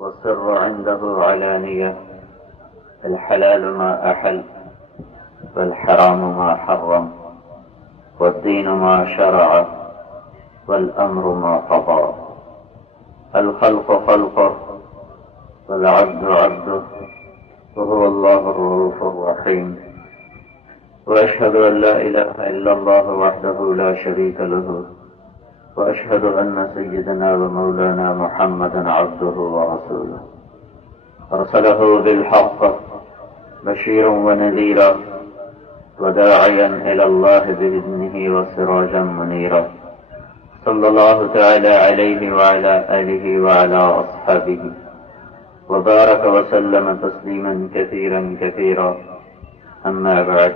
والسر عنده علانية، الحلال ما أحل والحرام ما حرم، والدين ما شرع والأمر ما قضى، الخلق خلقه والعبد عبده، وهو الله الرؤوف الرحيم. وأشهد أن لا إله إلا الله وحده لا شريك له، وأشهد أن سيدنا ومولانا محمدا عبده ورسوله، أرسله بالحق بشيرا ونذيرا وداعيا إلى الله بإذنه وسراجا منيرا، صلى الله تعالى عليه وعلى آله وعلى أصحابه وبارك وسلم تسليما كثيرا كثيرا. أما بعد،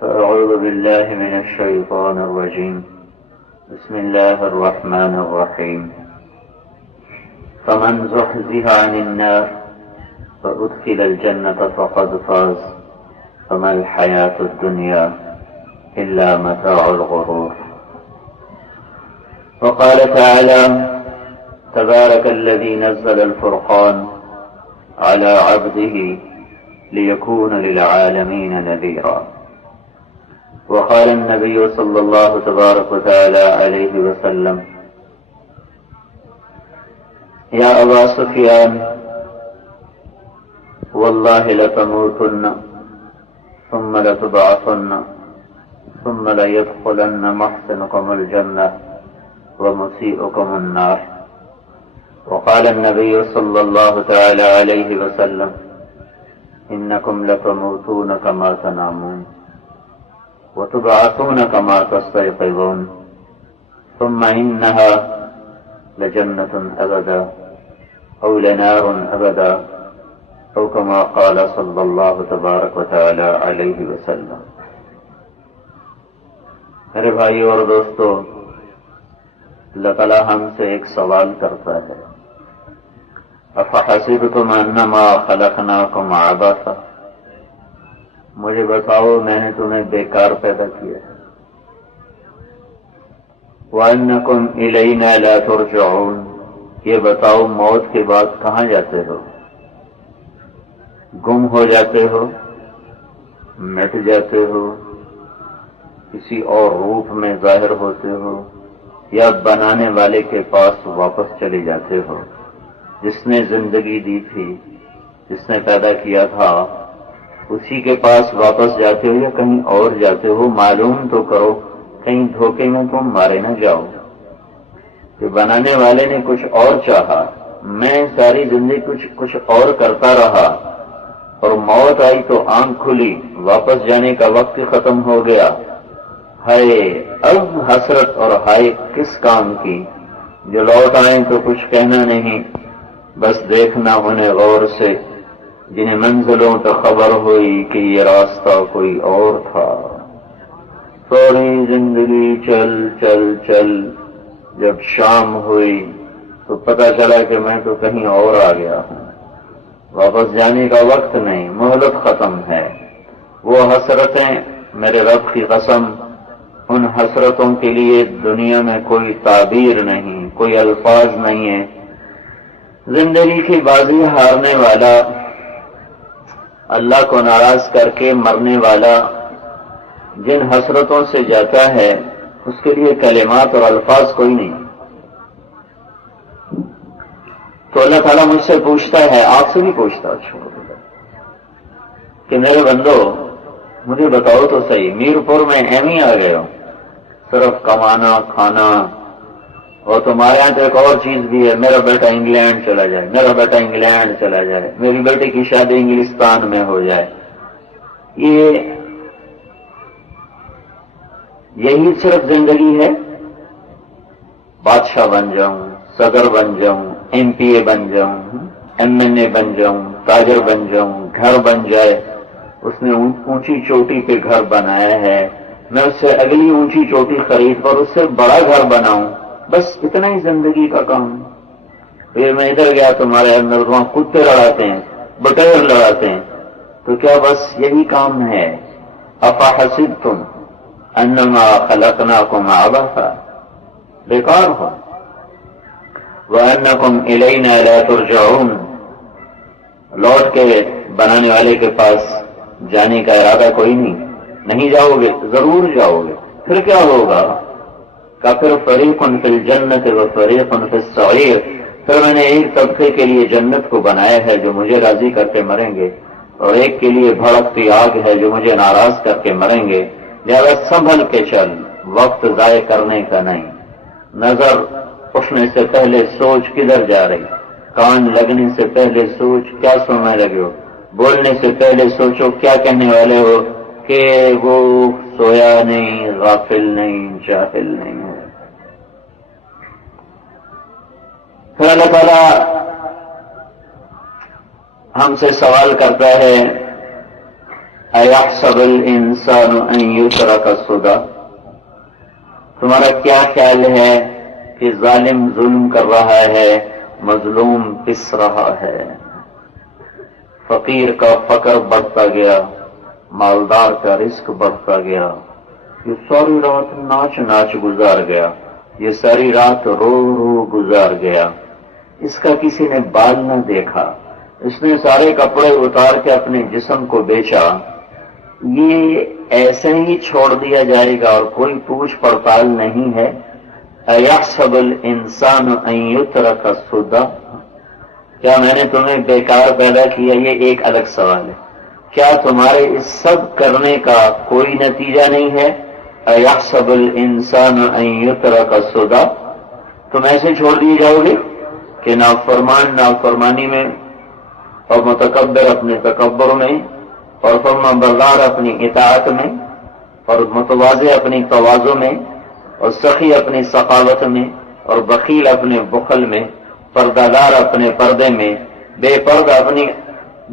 فأعوذ بالله من الشيطان الرجيم. بسم الله الرحمن الرحيم. فمن زحزح عن النار وأدخل الجنة فقد فاز، فما الحياة الدنيا إلا متاع الغرور. وقال تعالى: تبارك الذي نزل الفرقان على عبده ليكون للعالمين نذيرا. وقال النبي صلى الله تبارك وتعالى عليه وسلم: يا أبا سفيان، والله لتموتن ثم لتبعثن ثم ليدخلن محسنكم الجنة ومسيئكم النار. وقال النبي صلى الله تعالى عليه وسلم: إنكم لتموتون كما تنامون وتبعثون كما تستيقظون، ثم إنها لجنة أبدا أو لنار أبدا، أو كما قال صلی اللہ تبارک و تعالی علیہ وسلم۔ میرے بھائی اور دوستو، اللہ تعالیٰ ہم سے ایک سوال کرتا ہے: افحسبتم انما خلقناکم عبثا، مجھے بتاؤ میں نے تمہیں بیکار پیدا کیا ہے، وانکم الینا لا ترجعون، یہ بتاؤ موت کے بعد کہاں جاتے ہو؟ گم ہو جاتے ہو، مٹ جاتے ہو، کسی اور روپ میں ظاہر ہوتے ہو، یا بنانے والے کے پاس واپس چلے جاتے ہو؟ جس نے زندگی دی تھی، جس نے پیدا کیا تھا، اسی کے پاس واپس جاتے ہو یا کہیں اور جاتے ہو؟ معلوم تو کرو، کہیں دھوکے میں تم مارے نہ جاؤ کہ بنانے والے نے کچھ اور چاہا، میں ساری زندگی کچھ اور کرتا رہا، اور موت آئی تو آنکھ کھلی، واپس جانے کا وقت ختم ہو گیا۔ ہائے اب حسرت اور ہائے کس کام کی، جو لوٹ آئیں تو کچھ کہنا نہیں، بس دیکھنا انہیں غور سے، جنہیں منزلوں تو خبر ہوئی کہ یہ راستہ کوئی اور تھا۔ تھوڑی زندگی چل چل چل، جب شام ہوئی تو پتہ چلا کہ میں تو کہیں اور آ گیا ہوں، واپس جانے کا وقت نہیں، مہلت ختم ہے۔ وہ حسرتیں، میرے رب کی قسم، ان حسرتوں کے لیے دنیا میں کوئی تعبیر نہیں، کوئی الفاظ نہیں ہے۔ زندگی کی بازی ہارنے والا، اللہ کو ناراض کر کے مرنے والا جن حسرتوں سے جاتا ہے، اس کے لیے کلمات اور الفاظ کوئی نہیں۔ تو اللہ تعالیٰ مجھ سے پوچھتا ہے، آپ سے بھی پوچھتا کہ میرے بندو مجھے بتاؤ تو صحیح، میر پور میں ایم ہی آ گئے ہو، صرف کمانا کھانا، اور تمہارے یہاں تو ایک اور چیز بھی ہے، میرا بیٹا انگلینڈ چلا جائے، میرا بیٹا انگلینڈ چلا جائے، میری بیٹے کی شادی انگلستان میں ہو جائے۔ یہی صرف زندگی ہے؟ بادشاہ بن جاؤں، صدر بن جاؤں، ایم پی اے بن جاؤں، ایم این اے بن جاؤں، تاجر بن جاؤں، گھر بن جائے، اس نے اونچی چوٹی پہ گھر بنایا ہے، میں اس سے اگلی اونچی چوٹی خرید کر اس سے بڑا گھر بناؤں، بس اتنا ہی زندگی کا کام۔ پھر میں ادھر گیا تمہارے اندر، وہاں کتے لڑاتے ہیں، بٹیر لڑاتے ہیں، تو کیا بس یہی کام ہے؟ افحسبتم انما خلقناکم عبثا، بیکار ہو۔ وَأَنَّكُمْ إِلَيْنَا لَا تُرْجَعُونَ، لوٹ کے بنانے والے کے پاس جانے کا ارادہ کوئی نہیں جاؤ گے، ضرور جاؤ گے، پھر کیا ہوگا؟ کافر فریقٌ فی الجنۃ وفریقٌ فی السعیر، پھر میں نے ایک طبقے کے لیے جنت کو بنایا ہے جو مجھے راضی کر کے مریں گے، اور ایک کے لیے بھڑکتی آگ ہے جو مجھے ناراض کر کے مریں گے۔ لہذا سنبھل کے چل، وقت ضائع کرنے کا نہیں۔ نظر اٹھنے سے پہلے سوچ کدھر جا رہی، کان لگنے سے پہلے سوچ کیا سننے لگے ہو، بولنے سے پہلے سوچو کیا کہنے والے ہو، کہ وہ سویا نہیں، غافل نہیں، جاہل نہیں ہے۔ پھر اللہ تعالیٰ ہم سے سوال کرتا ہے اَيَحْسَبُ الْإِنسَانُ أَن يُتْرَكَ سُدًى، تمہارا کیا خیال ہے کہ ظالم ظلم کر رہا ہے، مظلوم پس رہا ہے، فقیر کا فقر بڑھتا گیا، مالدار کا رزق بڑھتا گیا، یہ ساری رات ناچ ناچ گزار گیا، یہ ساری رات رو رو گزار گیا، اس کا کسی نے بال نہ دیکھا، اس نے سارے کپڑے اتار کے اپنے جسم کو بیچا، یہ ایسے ہی چھوڑ دیا جائے گا اور کوئی پوچھ پڑتال نہیں ہے۔ اَيَحْسَبُ الْإِنسَانُ أَن يُتْرَكَ سُدًى، کیا میں نے تمہیں بیکار پیدا کیا؟ یہ ایک الگ سوال ہے۔ کیا تمہارے اس سب کرنے کا کوئی نتیجہ نہیں ہے؟ اَيَحْسَبُ الْإِنسَانُ أَن يُتْرَكَ سُدًى، تم ایسے چھوڑ دیے جاؤ گے کہ نافرمان نافرمانی میں، اور متکبر اپنے تکبر میں، اور فرما بردار اپنی اطاعت میں، اور متواضع اپنی تواضع میں، اور سخی اپنی سخاوت میں، اور بخیل اپنے بخل میں، پردہ دار اپنے پردے میں، بے پردہ اپنی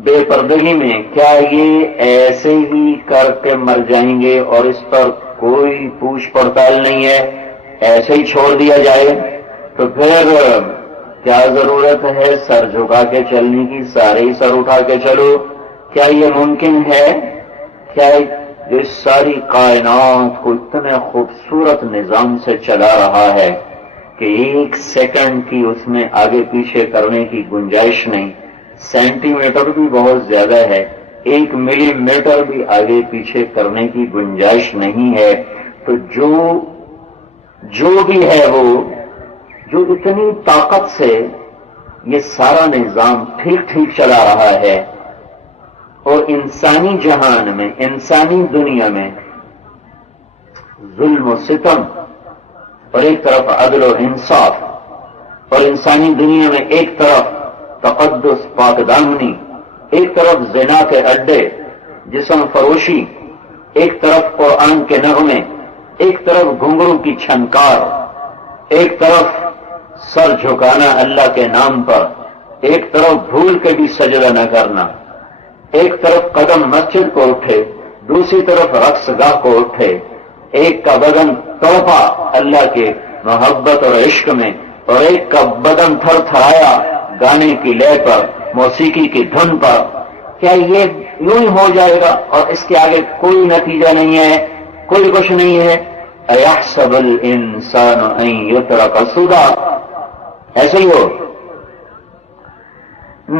بے پردگی میں، کیا یہ ایسے ہی کر کے مر جائیں گے اور اس پر کوئی پوچھ پڑتال نہیں ہے، ایسے ہی چھوڑ دیا جائے؟ تو پھر کیا ضرورت ہے سر جھکا کے چلنے کی؟ سارے ہی سر اٹھا کے چلو۔ کیا یہ ممکن ہے؟ کیا جو اس ساری کائنات کو اتنے خوبصورت نظام سے چلا رہا ہے کہ ایک سیکنڈ کی اس میں آگے پیچھے کرنے کی گنجائش نہیں، سینٹی میٹر بھی بہت زیادہ ہے، 1 ملی میٹر بھی آگے پیچھے کرنے کی گنجائش نہیں ہے، تو جو بھی ہے وہ جو اتنی طاقت سے یہ سارا نظام ٹھیک ٹھیک چلا رہا ہے، اور انسانی جہان میں، انسانی دنیا میں ظلم و ستم، اور ایک طرف عدل و انصاف، اور انسانی دنیا میں ایک طرف تقدس پاک دامنی، ایک طرف زنا کے اڈے، جسم فروشی، ایک طرف قرآن کے نغمے، ایک طرف گھنگرو کی چھنکار، ایک طرف سر جھکانا اللہ کے نام پر، ایک طرف بھول کے بھی سجدہ نہ کرنا، ایک طرف قدم مسجد کو اٹھے، دوسری طرف رقص گاہ کو اٹھے، ایک کا بدن تڑپا اللہ کے محبت اور عشق میں، اور ایک کا بدن تھر تھرایا گانے کی لے پر، موسیقی کی دھن پر۔ کیا یہ یوں ہی ہو جائے گا اور اس کے آگے کوئی نتیجہ نہیں ہے، کوئی کچھ نہیں ہے؟ اَيَحْسَبُ الْإِنسَانُ أَن يُتْرَكَ سُدًى، ایسے ہی ہو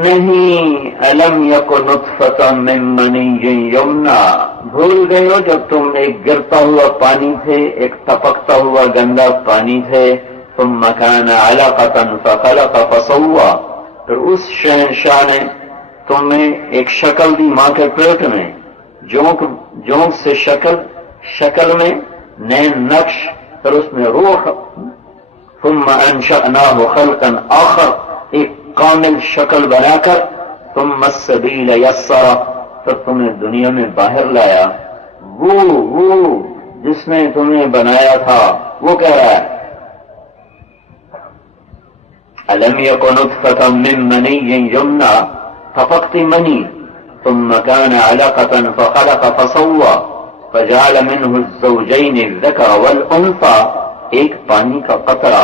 نہیں۔ أَلَمْ يَكُ نُطْفَةً مِّن مَّنِيٍّ يُمْنَىٰ، بھول گئے ہو جب تم ایک گرتا ہوا پانی تھے، ایک ٹپکتا ہوا گندا پانی تھے، ثُمَّ كَانَ عَلَقَةً فَخَلَقَ فَسَوَّىٰ، پھر اس شہنشاہ نے تمہیں ایک شکل دی ماں کے پیٹ میں، جونک سے شکل میں نئے نقش، پھر اس میں روح، ثم انشأناہ خلقا آخر، ایک کامل شکل بنا کر، ثم السبیل یسرا، پھر تمہیں دنیا میں باہر لایا۔ وہ جس نے تمہیں بنایا تھا وہ کہہ رہا ہے أَلَمْ يَكُ نُطْفَةً مِّن مَّنِيٍّ يُمْنَىٰ، ٹپکتی منی، ثُمَّ كَانَ عَلَقَةً فَخَلَقَ فَسَوَّىٰ فَجَعَلَ مِنْهُ الزَّوْجَيْنِ الذَّكَرَ وَالْأُنثَىٰ، ایک پانی کا قطرہ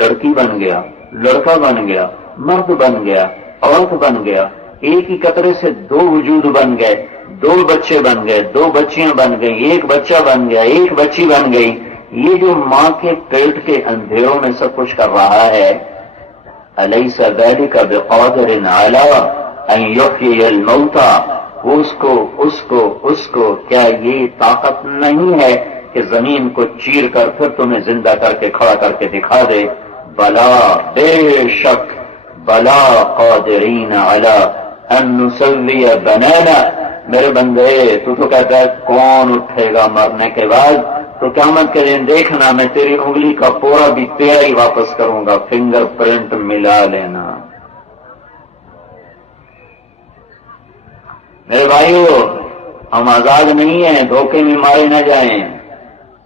لڑکی بن گیا، لڑکا بن گیا، مرد بن گیا، عورت بن گیا، ایک ہی قطرے سے 2 وجود بن گئے، 2 بچے بن گئے، 2 بچیاں بن گئی، ایک بچہ بن گیا، ایک بچی بن گئی۔ یہ جو ماں کے پیٹ کے اندھیروں میں سب کچھ کر رہا ہے، الیس ذلک بقادر علی ان یحیی الموتى، اس کو کیا یہ طاقت نہیں ہے کہ زمین کو چیر کر پھر تمہیں زندہ کر کے کھڑا کر کے دکھا دے؟ بلا، بے شک، بلا قادرین علی ان نسوی بنانا، میرے بندے تو کہتا ہے کون اٹھے گا مرنے کے بعد؟ تو قیامت کے دن دیکھنا میں تیری انگلی کا پورا بھی تیرا ہی واپس کروں گا، فنگر پرنٹ ملا لینا۔ میرے بھائیو، ہم آزاد نہیں ہیں، دھوکے میں مارے نہ جائیں۔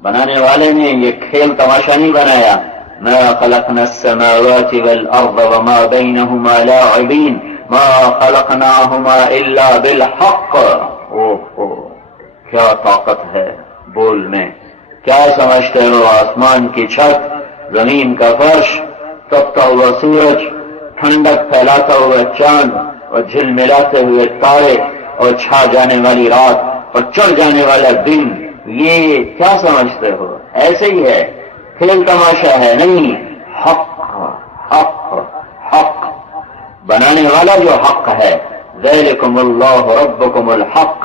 بنانے والے نے یہ کھیل تماشا نہیں بنایا۔ ما خلقنا السماوات والارض وما بينهما لاعبين ما خلقناهما الا بالحق۔ کیا طاقت ہے بول میں! کیا سمجھتے ہو؟ آسمان کی چھت، زمین کا فرش، تپتا ہوا سورج، ٹھنڈک پھیلاتا ہوا چاند، اور جھلملاتے ہوئے تارے، اور چھا جانے والی رات اور چڑھ جانے والا دن، یہ کیا سمجھتے ہو؟ ایسے ہی ہے، کھیل تماشا ہے نہیں۔ حق، حق، حق، بنانے والا جو حق ہے، ذالکم اللہ ربکم الحق۔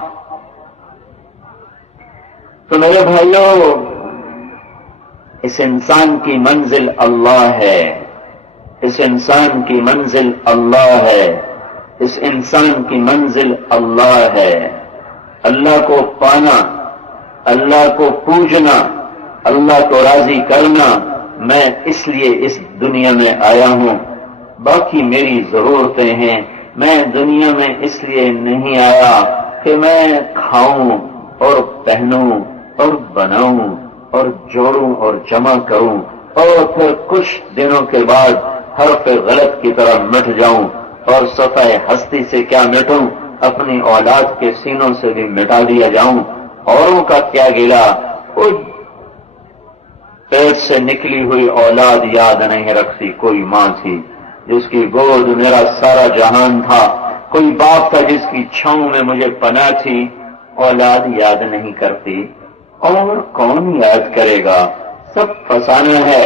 تو میرے بھائیوں، اس انسان کی منزل اللہ ہے، اس انسان کی منزل اللہ ہے، اس انسان کی منزل اللہ ہے۔ اللہ کو پانا، اللہ کو پوجنا، اللہ کو راضی کرنا، میں اس لیے اس دنیا میں آیا ہوں۔ باقی میری ضرورتیں ہیں، میں دنیا میں اس لیے نہیں آیا کہ میں کھاؤں اور پہنوں اور بناؤں اور جوڑوں اور جمع کروں اور پھر کچھ دنوں کے بعد حرف غلط کی طرح مٹ جاؤں، اور صفحہ ہستی سے کیا مٹوں، اپنی اولاد کے سینوں سے بھی مٹا دیا جاؤں۔ اوروں کا کیا گلا، خود پیٹ سے نکلی ہوئی اولاد یاد نہیں رکھتی۔ کوئی ماں تھی جس کی گود میرا سارا جہان تھا، کوئی باپ تھا جس کی چھاؤں میں مجھے پناہ تھی، اولاد یاد نہیں کرتی، اور کون یاد کرے گا؟ سب فسانہ ہے۔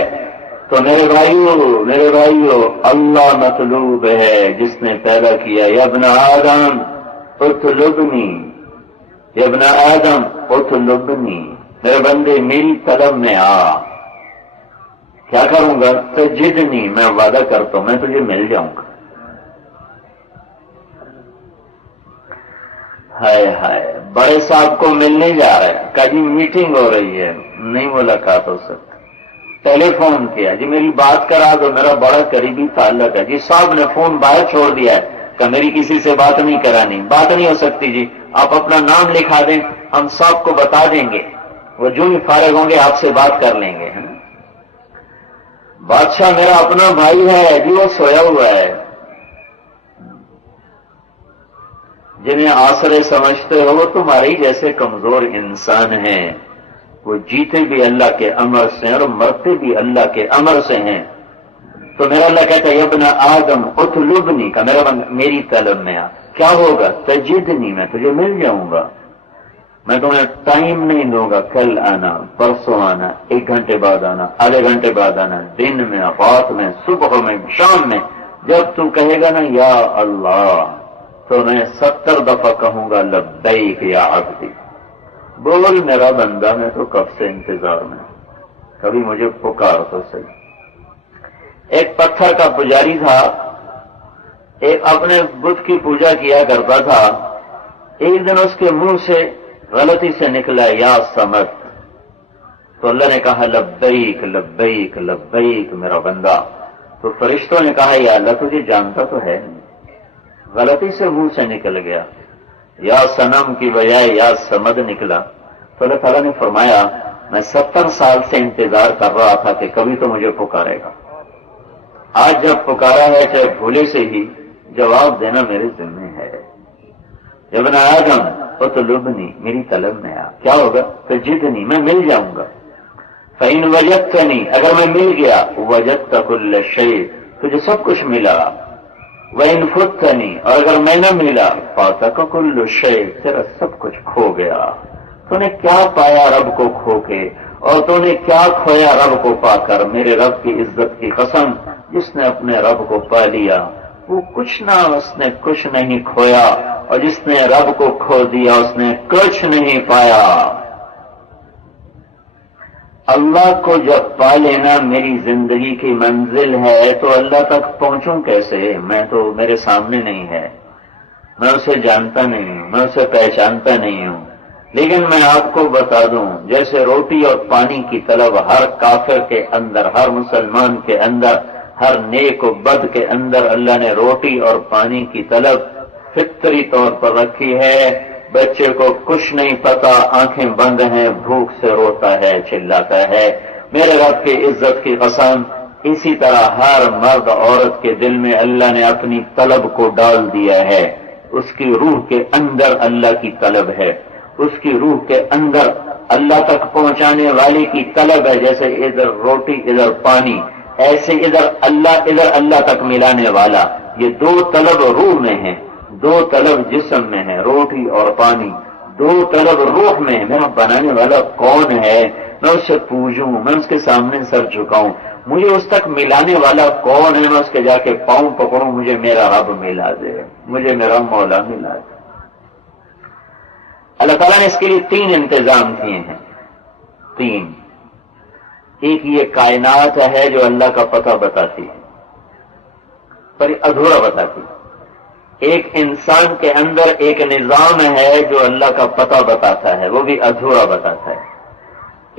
تو میرے بھائیو، اللہ مطلوب ہے جس نے پیدا کیا۔ یا ابن آدم اطلبنی، یا ابن آدم اطلبنی، میرے بندے میری طلب میں آ۔ کیا کروں گا؟ تجدنی، میں وعدہ کرتا ہوں میں تجھے مل جاؤں گا۔ ہائے ہائے، بڑے صاحب کو ملنے جا رہے ہیں، کہا جی میٹنگ ہو رہی ہے، نہیں ملاقات ہو سکتی۔ ٹیلی فون کیا، جی میری بات کرا دو، میرا بڑا قریبی تعلق ہے۔ جی صاحب نے فون باہر چھوڑ دیا ہے، کہ میری کسی سے بات نہیں کرانی، بات نہیں ہو سکتی جی، آپ اپنا نام لکھا دیں، ہم صاحب کو بتا دیں گے، وہ جو بھی فارغ ہوں گے آپ سے بات کر لیں گے۔ بادشاہ میرا اپنا بھائی ہے جی، وہ سویا ہوا ہے۔ جنہیں آسرے سمجھتے ہو وہ تمہارے جیسے کمزور انسان ہیں، وہ جیتے بھی اللہ کے امر سے اور مرتے بھی اللہ کے امر سے ہیں۔ تو میرا اللہ کہتا ہے ابن آدم اطلبنی، کا میری طلب میں آ۔ کیا ہوگا؟ تجدنی، میں تجھے مل جاؤں گا۔ میں تمہیں ٹائم نہیں دوں گا، کل آنا، پرسوں آنا، 1 گھنٹے بعد آنا، آدھے گھنٹے بعد آنا، دن میں، رات میں، صبح میں، شام میں، جب تو کہے گا نا یا اللہ، تو میں 70 دفعہ کہوں گا لبیک یا عبدی۔ بول میرا بندہ، میں تو کب سے انتظار میں، کبھی مجھے پکار تو صحیح۔ ایک پتھر کا پجاری تھا، ایک اپنے بت کی پوجا کیا کرتا تھا۔ ایک دن اس کے منہ سے غلطی سے نکلا یا سمد، تو اللہ نے کہا لبیک لبیک لبیک میرا بندہ۔ تو فرشتوں نے کہا یا اللہ تجھے جانتا تو ہے نہیں، غلطی سے منہ سے نکل گیا، یا سنم کی بجائے یا سمد نکلا۔ تو اللہ تعالیٰ نے فرمایا میں 70 سال سے انتظار کر رہا تھا کہ کبھی تو مجھے پکارے گا، آج جب پکارا ہے چاہے بھولے سے ہی، جواب دینا میرے ذمہ ہے۔ جب ابن آدم اطلبنی، میری طلب میں آ۔ کیا ہوگا؟ تجدنی، میں مل جاؤں گا۔ فإن وجدتنی، اگر میں مل گیا، وجدت کل شیء، تجھے سب کچھ ملا۔ وإن فتنی، اور اگر میں نہ ملا، فاتک کل شیء، تیرا سب کچھ کھو گیا۔ تو نے کیا پایا رب کو کھو کے، اور تو نے کیا کھویا رب کو پا کر؟ میرے رب کی عزت کی قسم، جس نے اپنے رب کو پا لیا وہ کچھ نہ، اس نے کچھ نہیں کھویا، اور جس نے رب کو کھو دیا اس نے کچھ نہیں پایا۔ اللہ کو جب پا لینا میری زندگی کی منزل ہے تو اللہ تک پہنچوں کیسے؟ میں تو میرے سامنے نہیں ہے، میں اسے جانتا نہیں ہوں، میں اسے پہچانتا نہیں ہوں۔ لیکن میں آپ کو بتا دوں، جیسے روٹی اور پانی کی طلب ہر کافر کے اندر، ہر مسلمان کے اندر، ہر نیک و بد کے اندر اللہ نے روٹی اور پانی کی طلب فطری طور پر رکھی ہے۔ بچے کو کچھ نہیں پتا، آنکھیں بند ہیں، بھوک سے روتا ہے، چلاتا ہے۔ میرے رب کی عزت کی قسم، اسی طرح ہر مرد عورت کے دل میں اللہ نے اپنی طلب کو ڈال دیا ہے۔ اس کی روح کے اندر اللہ کی طلب ہے، اس کی روح کے اندر اللہ تک پہنچانے والے کی طلب ہے۔ جیسے ادھر روٹی ادھر پانی، ایسے ادھر اللہ تک ملانے والا۔ یہ دو طلب روح میں ہے، دو طلب جسم میں ہے، روٹی اور پانی، دو طلب روح میں ہے۔ میرا بنانے والا کون ہے؟ میں اس سے پوچھوں، میں اس کے سامنے سر جھکاؤں، مجھے اس تک ملانے والا کون ہے؟ میں اس کے جا کے پاؤں پکڑوں، مجھے میرا رب ملا دے، مجھے میرا مولا ملا دے۔ اللہ تعالیٰ نے اس کے لیے 3 انتظام کیے ہیں، 3۔ ایک یہ کائنات ہے جو اللہ کا پتہ بتاتی ہے پر ادھورا بتاتی ہے۔ ایک انسان کے اندر ایک نظام ہے جو اللہ کا پتہ بتاتا ہے، وہ بھی ادھورا بتاتا ہے۔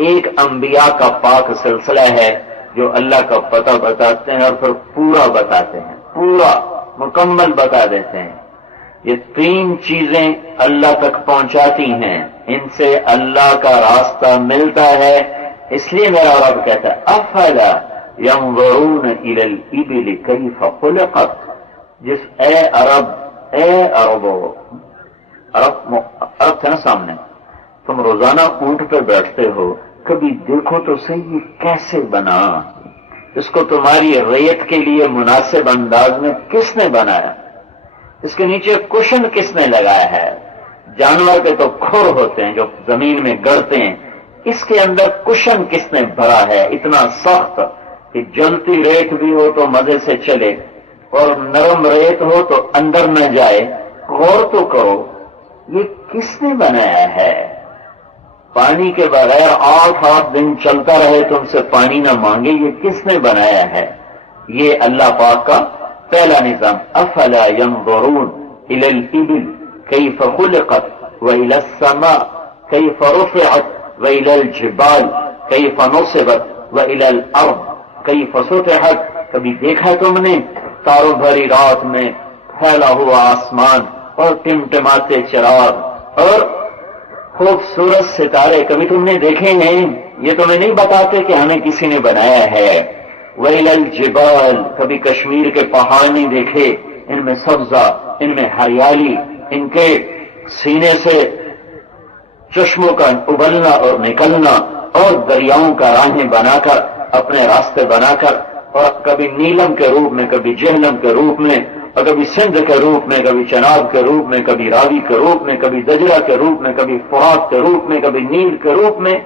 ایک انبیاء کا پاک سلسلہ ہے جو اللہ کا پتہ بتاتے ہیں اور پھر پورا بتاتے ہیں، پورا مکمل بتا دیتے ہیں۔ یہ 3 چیزیں اللہ تک پہنچاتی ہیں، ان سے اللہ کا راستہ ملتا ہے۔ اس لیے میرا رب کہتا ہے افلا ينظرون الى الابل كيف خلقت۔ جس عرب تھے نا سامنے، تم روزانہ اونٹ پہ بیٹھتے ہو، کبھی دیکھو تو صحیح یہ کیسے بنا، اس کو تمہاری ریت کے لیے مناسب انداز میں کس نے بنایا، اس کے نیچے کشن کس نے لگایا ہے؟ جانور کے تو کھر ہوتے ہیں جو زمین میں گڑتے ہیں، اس کے اندر کشن کس نے بھرا ہے اتنا سخت کہ جلتی ریت بھی ہو تو مزے سے چلے اور نرم ریت ہو تو اندر نہ جائے؟ غور تو کرو، یہ کس نے بنایا ہے؟ پانی کے بغیر 8 دن چلتا رہے تم سے پانی نہ مانگے، یہ کس نے بنایا ہے؟ یہ اللہ پاک کا پہلا نظام۔ افلا ينظرون الى الابل كيف خلقت والى السماء كيف رفعت والى الجبال كيف نصبت والى الارض كيف سطحت۔ کبھی دیکھا تم نے تاروں بھری رات میں پھیلا ہوا آسمان اور ٹمٹماتے چراغ اور خوبصورت ستارے کبھی تم نے دیکھے ہیں؟ یہ تمہیں نہیں بتاتے کہ ہمیں کسی نے بنایا ہے۔ وَإِلَى الْجِبَالِ، کبھی کشمیر کے پہاڑ نہیں دیکھے، ان میں سبزہ، ان میں ہریالی، ان کے سینے سے چشموں کا ابلنا اور نکلنا اور دریاؤں کا راہیں بنا کر، اپنے راستے بنا کر، اور کبھی نیلم کے روپ میں، کبھی جہلم کے روپ میں، اور کبھی سندھ کے روپ میں، کبھی چناب کے روپ میں، کبھی راوی کے روپ میں، کبھی دجلہ کے روپ میں، کبھی فرات کے روپ میں، کبھی نیل کے روپ میں۔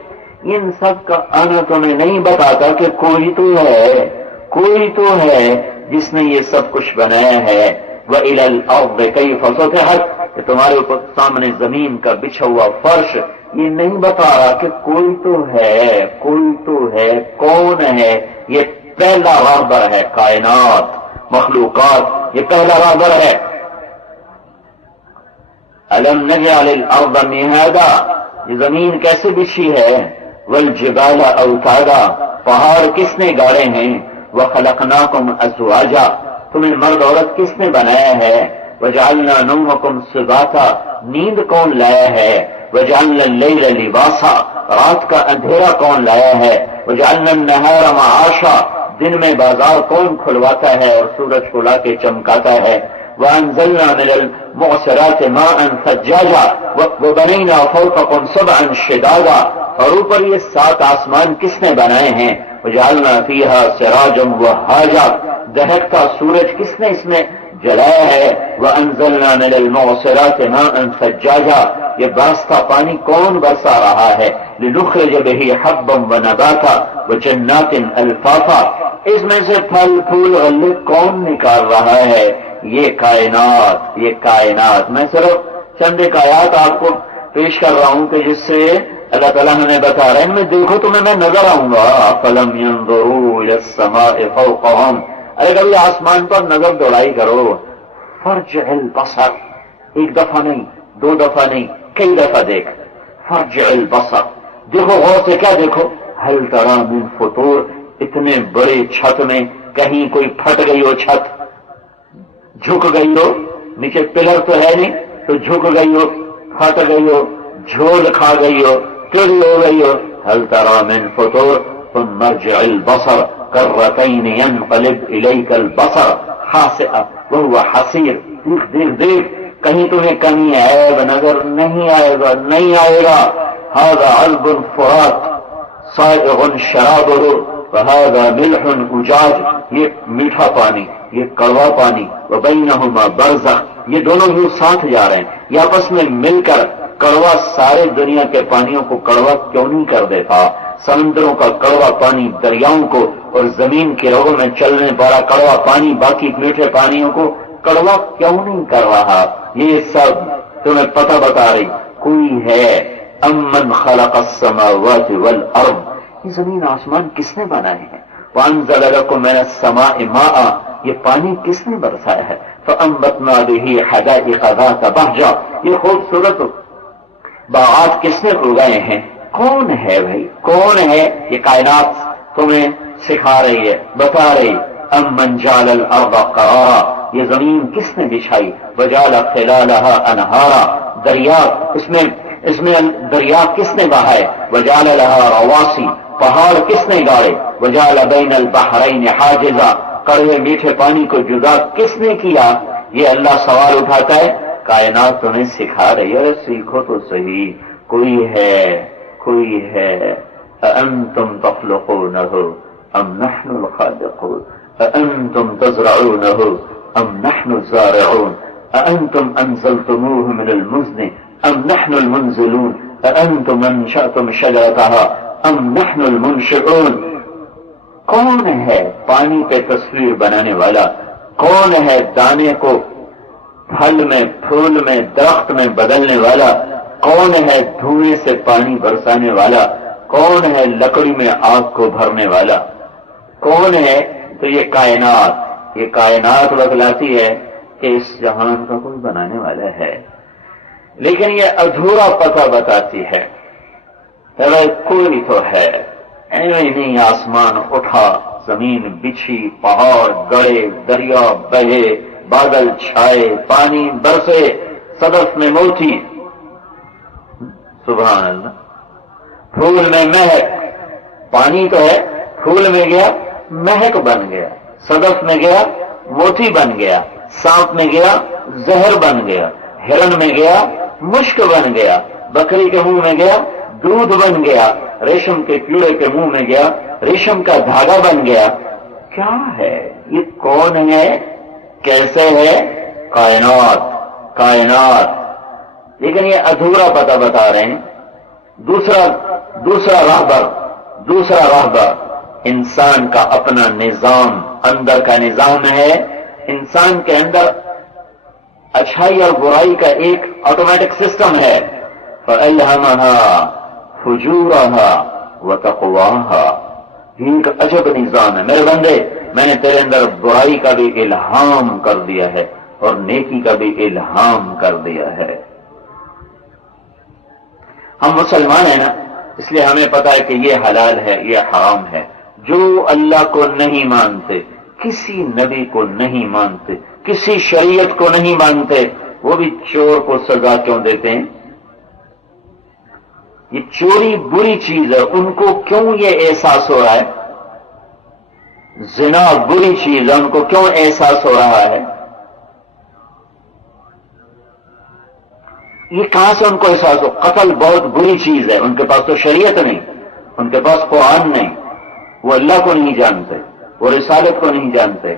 ان سب کا آنا تمہیں نہیں بتاتا کہ کوئی تو ہے، کوئی تو ہے جس نے یہ سب کچھ بنایا ہے۔ وَإِلَى الْأَرْضِ كَيْفَ سُطِحَتْ، کہ تمہارے اوپر سامنے زمین کا بچھا ہوا فرش یہ نہیں بتا رہا کہ کوئی تو ہے، کوئی تو ہے، کون ہے؟ یہ پہلا رہبر ہے، کائنات، مخلوقات، یہ پہلا رہبر ہے۔ أَلَمْ نَجْعَلِ الْأَرْضَ مِهَادًا، یہ زمین کیسے بچھی ہے؟ وَالْجِبَالَ أَوْتَادًا، پہاڑ کس نے گاڑے ہیں؟ وَخَلَقْنَاكُمْ أَزْوَاجًا، تمہیں مرد عورت کس نے بنایا ہے؟ وَجَعَلْنَا نَوْمَكُمْ سُبَاتًا، نیند کون لایا ہے؟ وَجَعَلْنَا اللَّيْلَ لِبَاسًا، رات کا اندھیرا کون لایا ہے؟ وَجَعَلْنَا النَّهَارَ مَعَاشًا، دن میں بازار کون کھلواتا ہے اور سورج کو لا کے چمکاتا ہے؟ وَأَنزَلْنَا مِنَ الْمُعْصِرَاتِ مَاءً ثَجَّاجًا وَبَنَيْنَا فَوْقَكُمْ سَبْعًا شِدَادًا، اور اوپر یہ 7 آسمان کس نے بنائے ہیں؟ وَجَعَلْنَا فِيهَا سِرَاجًا وَهَّاجًا، دہکتا سورج کس نے اس میں جلایا ہے؟ وَأَنزَلْنَا مِنَ الْمُعْصِرَاتِ مَاءً ثَجَّاجًا، یہ برستا پانی کون برسا رہا ہے؟ لِنُخْرِجَ بِهِ حَبًّا وَنَبَاتًا وَجَنَّاتٍ أَلْفَافًا، اس میں سے پھل پھول غلے کون نکال رہا ہے؟ یہ کائنات، یہ کائنات۔ میں صرف چند ایک آیات آپ کو پیش کر رہا ہوں کہ جس سے اللہ تعالیٰ ہمیں بتا رہے ہیں، ان میں دیکھو تمہیں میں نظر آؤں گا۔ فَلَمْ يَنظُرُوا إِلَى السَّمَاءِ فَوْقَهُمْ، اگر کبھی آسمان پر نظر دوڑائی کرو، فَارْجِعِ الْبَصَرَ، ایک دفعہ نہیں، دو دفعہ نہیں، کئی دفعہ دیکھ، فَارْجِعِ الْبَصَرَ، دیکھو غور سے، کیا دیکھو؟ هَلْ تَرَى مِنْ فُطُورٍ، اتنے بڑے چھت میں کہیں کوئی پھٹ گئی ہو، چھت جھک گئی ہو، نیچے پلر تو ہے نہیں تو جھک گئی ہو، پھٹ گئی ہو، جھول کھا گئی ہو، ٹیڑھی ہو گئی ہو۔ هل ترى من فطور ثم ارجع البصر كرتين ينقلب اليك البصر خاسئا وهو حسير، دیکھ دیکھ دیکھ، کہیں تمہیں کمی عیب نظر نہیں آئے گا، نہیں آئے گا۔ هذا عذب فرات سائغ شرابه وهذا ملح اجاج، یہ میٹھا پانی، یہ کڑوا پانی، وبینہما برزخ، یہ دونوں یوں ساتھ جا رہے ہیں، یہ آپس میں مل کر کڑوا سارے دنیا کے پانیوں کو کڑوا کیوں نہیں کر دیتا؟ سمندروں کا کڑوا پانی دریاؤں کو اور زمین کے رگوں میں چلنے والا کڑوا پانی باقی میٹھے پانیوں کو کڑوا کیوں نہیں کر رہا؟ یہ سب تمہیں پتہ بتا رہی کوئی ہے۔ امن خلق السماوات والارض، یہ زمین آسمان کس نے بنائے ہیں؟ وانزل لکم من السماء ماء، یہ پانی کس نے برسایا ہے؟ فانبتنا به حدائق ذات بہجہ، یہ خوبصورت باغات کس نے اگائے ہیں؟ کون ہے بھائی؟ کون ہے؟ یہ کائنات تمہیں سکھا رہی ہے، بتا رہی۔ امن جعل الارض قرارا، یہ زمین کس نے بچھائی؟ وجعل خلالها انہارا، دریا اس میں دریا کس نے بہائے؟ وجعل لها رواسی، پہاڑ کس نے گاڑے؟ وجعل بین البحرین حاجزا، کڑوے میٹھے پانی کو جدا کس نے کیا؟ یہ اللہ سوال اٹھاتا ہے، کائنات تمہیں سکھا رہی ہے، سیکھو تو صحیح، کوئی ہے، کوئی ہے۔ اانتم تخلقونہ ام نحن الخالقون، اانتم تزرعونہ ام نحن الزارعون، اانتم انزلتموه من المزن ام نحن المنزلون، اانتم انشأتم شجرتها ام نحن المنشئون۔ کون ہے پانی پہ تصویر بنانے والا؟ کون ہے دانے کو پھل میں، پھول میں، درخت میں بدلنے والا؟ کون ہے دھوئیں سے پانی برسانے والا؟ کون ہے لکڑی میں آگ کو بھرنے والا؟ کون ہے؟ تو یہ کائنات بتلاتی ہے کہ اس جہان کا کوئی بنانے والا ہے، لیکن یہ ادھورا پتہ بتاتی ہے، کوئی تو ہے، نہیں آسمان اٹھا، زمین بچھی، پہاڑ گڑے، دریا بہے، بادل چھائے، پانی برسے، صدف میں موتی، سبحان اللہ۔ پھول میں مہک، پانی تو ہے، پھول میں گیا مہک بن گیا، صدف میں گیا موتی بن گیا، سانپ میں گیا زہر بن گیا، ہرن میں گیا مشک بن گیا، بکری کے منہ میں گیا دودھ بن گیا، ریشم کے کیڑے کے منہ میں گیا ریشم کا دھاگا بن گیا۔ کیا ہے یہ؟ کون ہے؟ کیسے ہے؟ کائنات۔ لیکن یہ ادھورا پتہ بتا رہے ہیں۔ دوسرا راہبر انسان کا اپنا نظام، اندر کا نظام ہے۔ انسان کے اندر اچھائی اور برائی کا ایک آٹومیٹک سسٹم ہے۔ فَأَلْهَمَهَا فُجُورَهَا وَتَقْوَاهَا، یہ ایک عجب نظام ہے۔ میرے بندے، میں نے تیرے اندر برائی کا بھی الہام کر دیا ہے اور نیکی کا بھی الہام کر دیا ہے۔ ہم مسلمان ہیں نا، اس لیے ہمیں پتا ہے کہ یہ حلال ہے، یہ حرام ہے۔ جو اللہ کو نہیں مانتے، کسی نبی کو نہیں مانتے، کسی شریعت کو نہیں مانتے، وہ بھی چور کو سزا کیوں دیتے ہیں؟ یہ چوری بری چیز ہے، ان کو کیوں یہ احساس ہو رہا ہے؟ زنا بری چیز ہے، ان کو کیوں احساس ہو رہا ہے؟ یہ کہاں سے ان کو احساس ہو؟ قتل بہت بری چیز ہے، ان کے پاس تو شریعت نہیں، ان کے پاس قرآن نہیں، وہ اللہ کو نہیں جانتے، وہ رسالت کو نہیں جانتے۔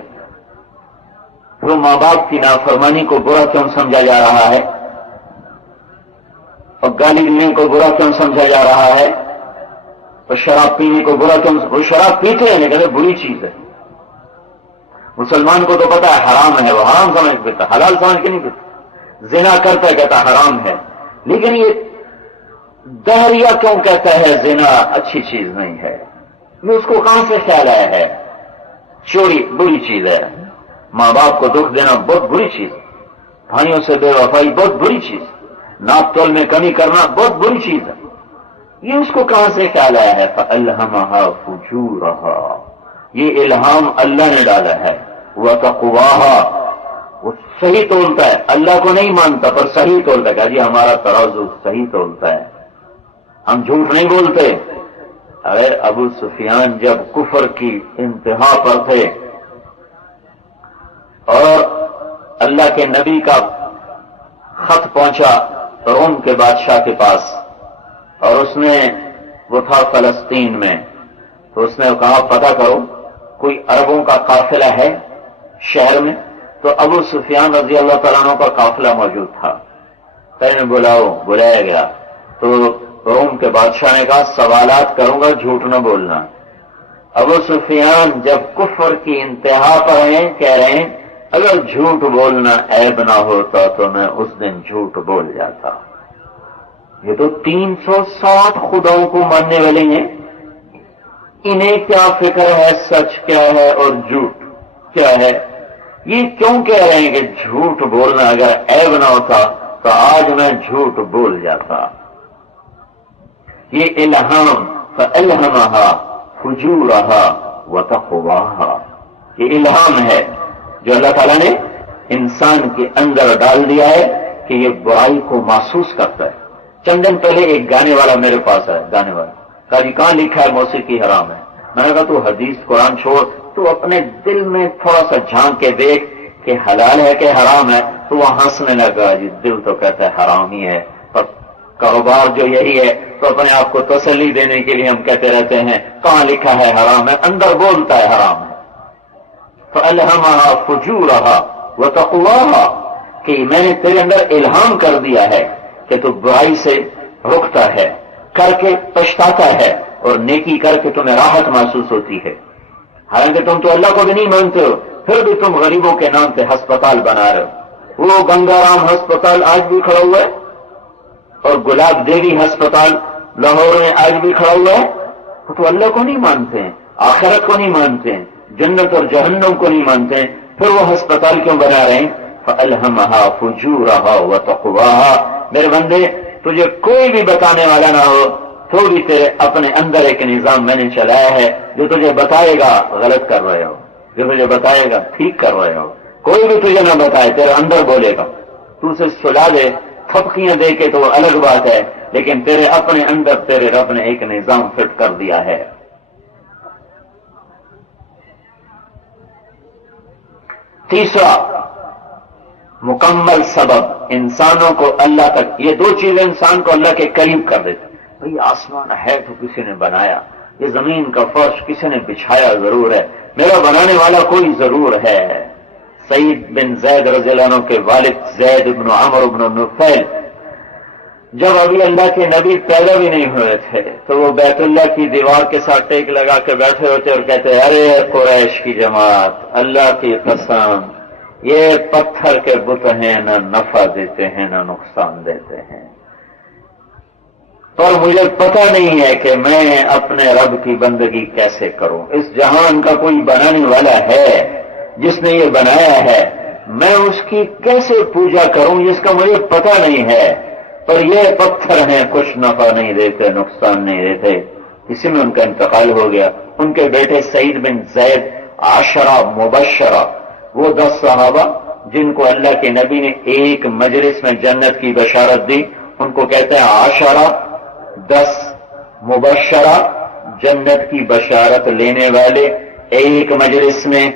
وہ ماں باپ کی نافرمانی کو برا کیوں سمجھا جا رہا ہے؟ اور گالی دینے کو برا کیوں سمجھا جا رہا ہے؟ اور شراب پینے کو برا کیوں؟ وہ شراب پیتے ہیں لیکن بری چیز ہے، مسلمان کو تو پتا ہے حرام ہے، وہ حرام سمجھ کے پیتا، حلال سمجھ کے نہیں پیتا، زنا کرتا ہے کہتا حرام ہے. لیکن یہ دہریہ کیوں کہتا ہے زنا اچھی چیز نہیں ہے؟ یہ اس کو کہاں سے خیال آیا ہے؟ چوری بری چیز ہے، ماں باپ کو دکھ دینا بہت بری چیز، بھائیوں سے بے وفائی بہت بری چیز، ناپ تول میں کمی کرنا بہت بری چیز ہے. یہ اس کو کہاں سے خیال آیا ہے؟ فَأَلْهَمَهَا فُجُورَهَا، یہ الہام اللہ نے ڈالا ہے. وَتَقْوَاهَا، وہ صحیح تولتا ہے، اللہ کو نہیں مانتا پر صحیح تولتا ہے کہ جی ہمارا ترازو صحیح تولتا ہے، ہم جھوٹ نہیں بولتے. ارے ابو سفیان جب کفر کی انتہا پر تھے اور اللہ کے نبی کا خط پہنچا روم کے بادشاہ کے پاس، اور اس نے وہ تھا فلسطین میں، تو اس نے کہا پتہ کرو کوئی عربوں کا قافلہ ہے شہر میں. تو ابو سفیان رضی اللہ تعالیٰ عنہ کا قافلہ موجود تھا. کہنے بلایا گیا تو روم کے بادشاہ نے کہا سوالات کروں گا، جھوٹ نہ بولنا. ابو سفیان جب کفر کی انتہا پر ہیں کہہ رہے ہیں اگر جھوٹ بولنا عیب نہ ہوتا تو میں اس دن جھوٹ بول جاتا. یہ تو 360 خداؤں کو ماننے والے ہیں، انہیں کیا فکر ہے سچ کیا ہے اور جھوٹ کیا ہے؟ یہ کیوں کہہ رہے ہیں کہ جھوٹ بولنا اگر عیب نہ ہوتا تو آج میں جھوٹ بول جاتا. یہ الہام فَأَلْهَمَهَا فُجُورَهَا وَتَقْوَاهَا، یہ الہام ہے جو اللہ تعالیٰ نے انسان کے اندر ڈال دیا ہے کہ یہ برائی کو محسوس کرتا ہے. چند دن پہلے ایک گانے والا میرے پاس ہے، گانے والا کہا جی کہاں لکھا ہے موسیقی حرام ہے؟ میں نے کہا تو حدیث قرآن چھوڑ، تو اپنے دل میں تھوڑا سا جھانک کے دیکھ کہ حلال ہے کہ حرام ہے. تو وہ ہنسنے لگا، جی دل تو کہتا ہے حرام ہی ہے، پر کاروبار جو یہی ہے تو اپنے آپ کو تسلی دینے کے لیے ہم کہتے رہتے ہیں کہاں لکھا ہے حرام ہے، اندر بولتا ہے حرام ہے. فَأَلْهَمَهَا فُجُورَهَا وَتَقْوَاهَا، کہ میں نے تیرے اندر الہام کر دیا ہے کہ تو برائی سے رکتا ہے، کر کے پچھتاتا ہے، اور نیکی کر کے تمہیں راحت محسوس ہوتی ہے. حالانکہ تم تو اللہ کو بھی نہیں مانتے ہو، پھر بھی تم غریبوں کے نام پہ ہسپتال بنا رہے ہو. وہ گنگا رام ہسپتال آج بھی کھڑا ہوا ہے، اور گلاب دیوی ہسپتال لاہور میں آج بھی کھڑا ہوا ہے. وہ تو اللہ کو نہیں مانتے ہیں، آخرت کو نہیں مانتے ہیں، جنت اور جہنم کو نہیں مانتے ہیں، پھر وہ ہسپتال کیوں بنا رہے ہیں؟ فَأَلْهَمَهَا فُجُورَهَا وَتَقْوَاهَا. میرے بندے تجھے کوئی بھی بتانے والا نہ ہو تو بھی تیرے اپنے اندر ایک نظام میں نے چلایا ہے جو تجھے بتائے گا غلط کر رہے ہو، جو تجھے بتائے گا ٹھیک کر رہے ہو. کوئی بھی تجھے نہ بتائے، تیرے اندر بولے گا. تو اسے سلا دے، تھپکیاں دے کے تو الگ بات ہے، لیکن تیرے اپنے اندر تیرے رب نے ایک نظام فٹ کر دیا ہے. تیسرا مکمل سبب انسانوں کو اللہ تک، یہ دو چیزیں انسان کو اللہ کے قریب کر دیتے. بھئی آسمان ہے تو کسی نے بنایا، یہ زمین کا فرش کسی نے بچھایا ضرور ہے، میرا بنانے والا کوئی ضرور ہے. سعید بن زید رضی اللہ عنہ کے والد زید بن عمرو بن نفیل جب ابھی اللہ کے نبی پیدا بھی نہیں ہوئے تھے تو وہ بیت اللہ کی دیوار کے ساتھ ٹیک لگا کے بیٹھے ہوتے اور کہتے ارے قریش کی جماعت، اللہ کی قسم یہ پتھر کے بت ہیں، نہ نفع دیتے ہیں نہ نقصان دیتے ہیں، پر مجھے پتہ نہیں ہے کہ میں اپنے رب کی بندگی کیسے کروں. اس جہان کا کوئی بنانے والا ہے جس نے یہ بنایا ہے، میں اس کی کیسے پوجا کروں جس کا مجھے پتہ نہیں ہے. پر یہ پتھر ہیں، کچھ نفع نہیں دیتے نقصان نہیں دیتے. اسی میں ان کا انتقال ہو گیا. ان کے بیٹے سعید بن زید 10 مبشرہ، وہ 10 صحابہ جن کو اللہ کے نبی نے ایک مجلس میں جنت کی بشارت دی، ان کو کہتے ہیں 10 مبشرہ، جنت کی بشارت لینے والے. ایک مجلس میں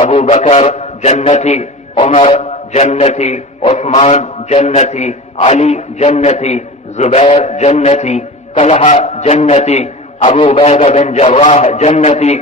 ابو بکر جنتی، عمر جنتی، عثمان جنتی، علی جنتی، زبیر جنتی، طلحہ جنتی، ابو عبیدہ بن جراح جنتی،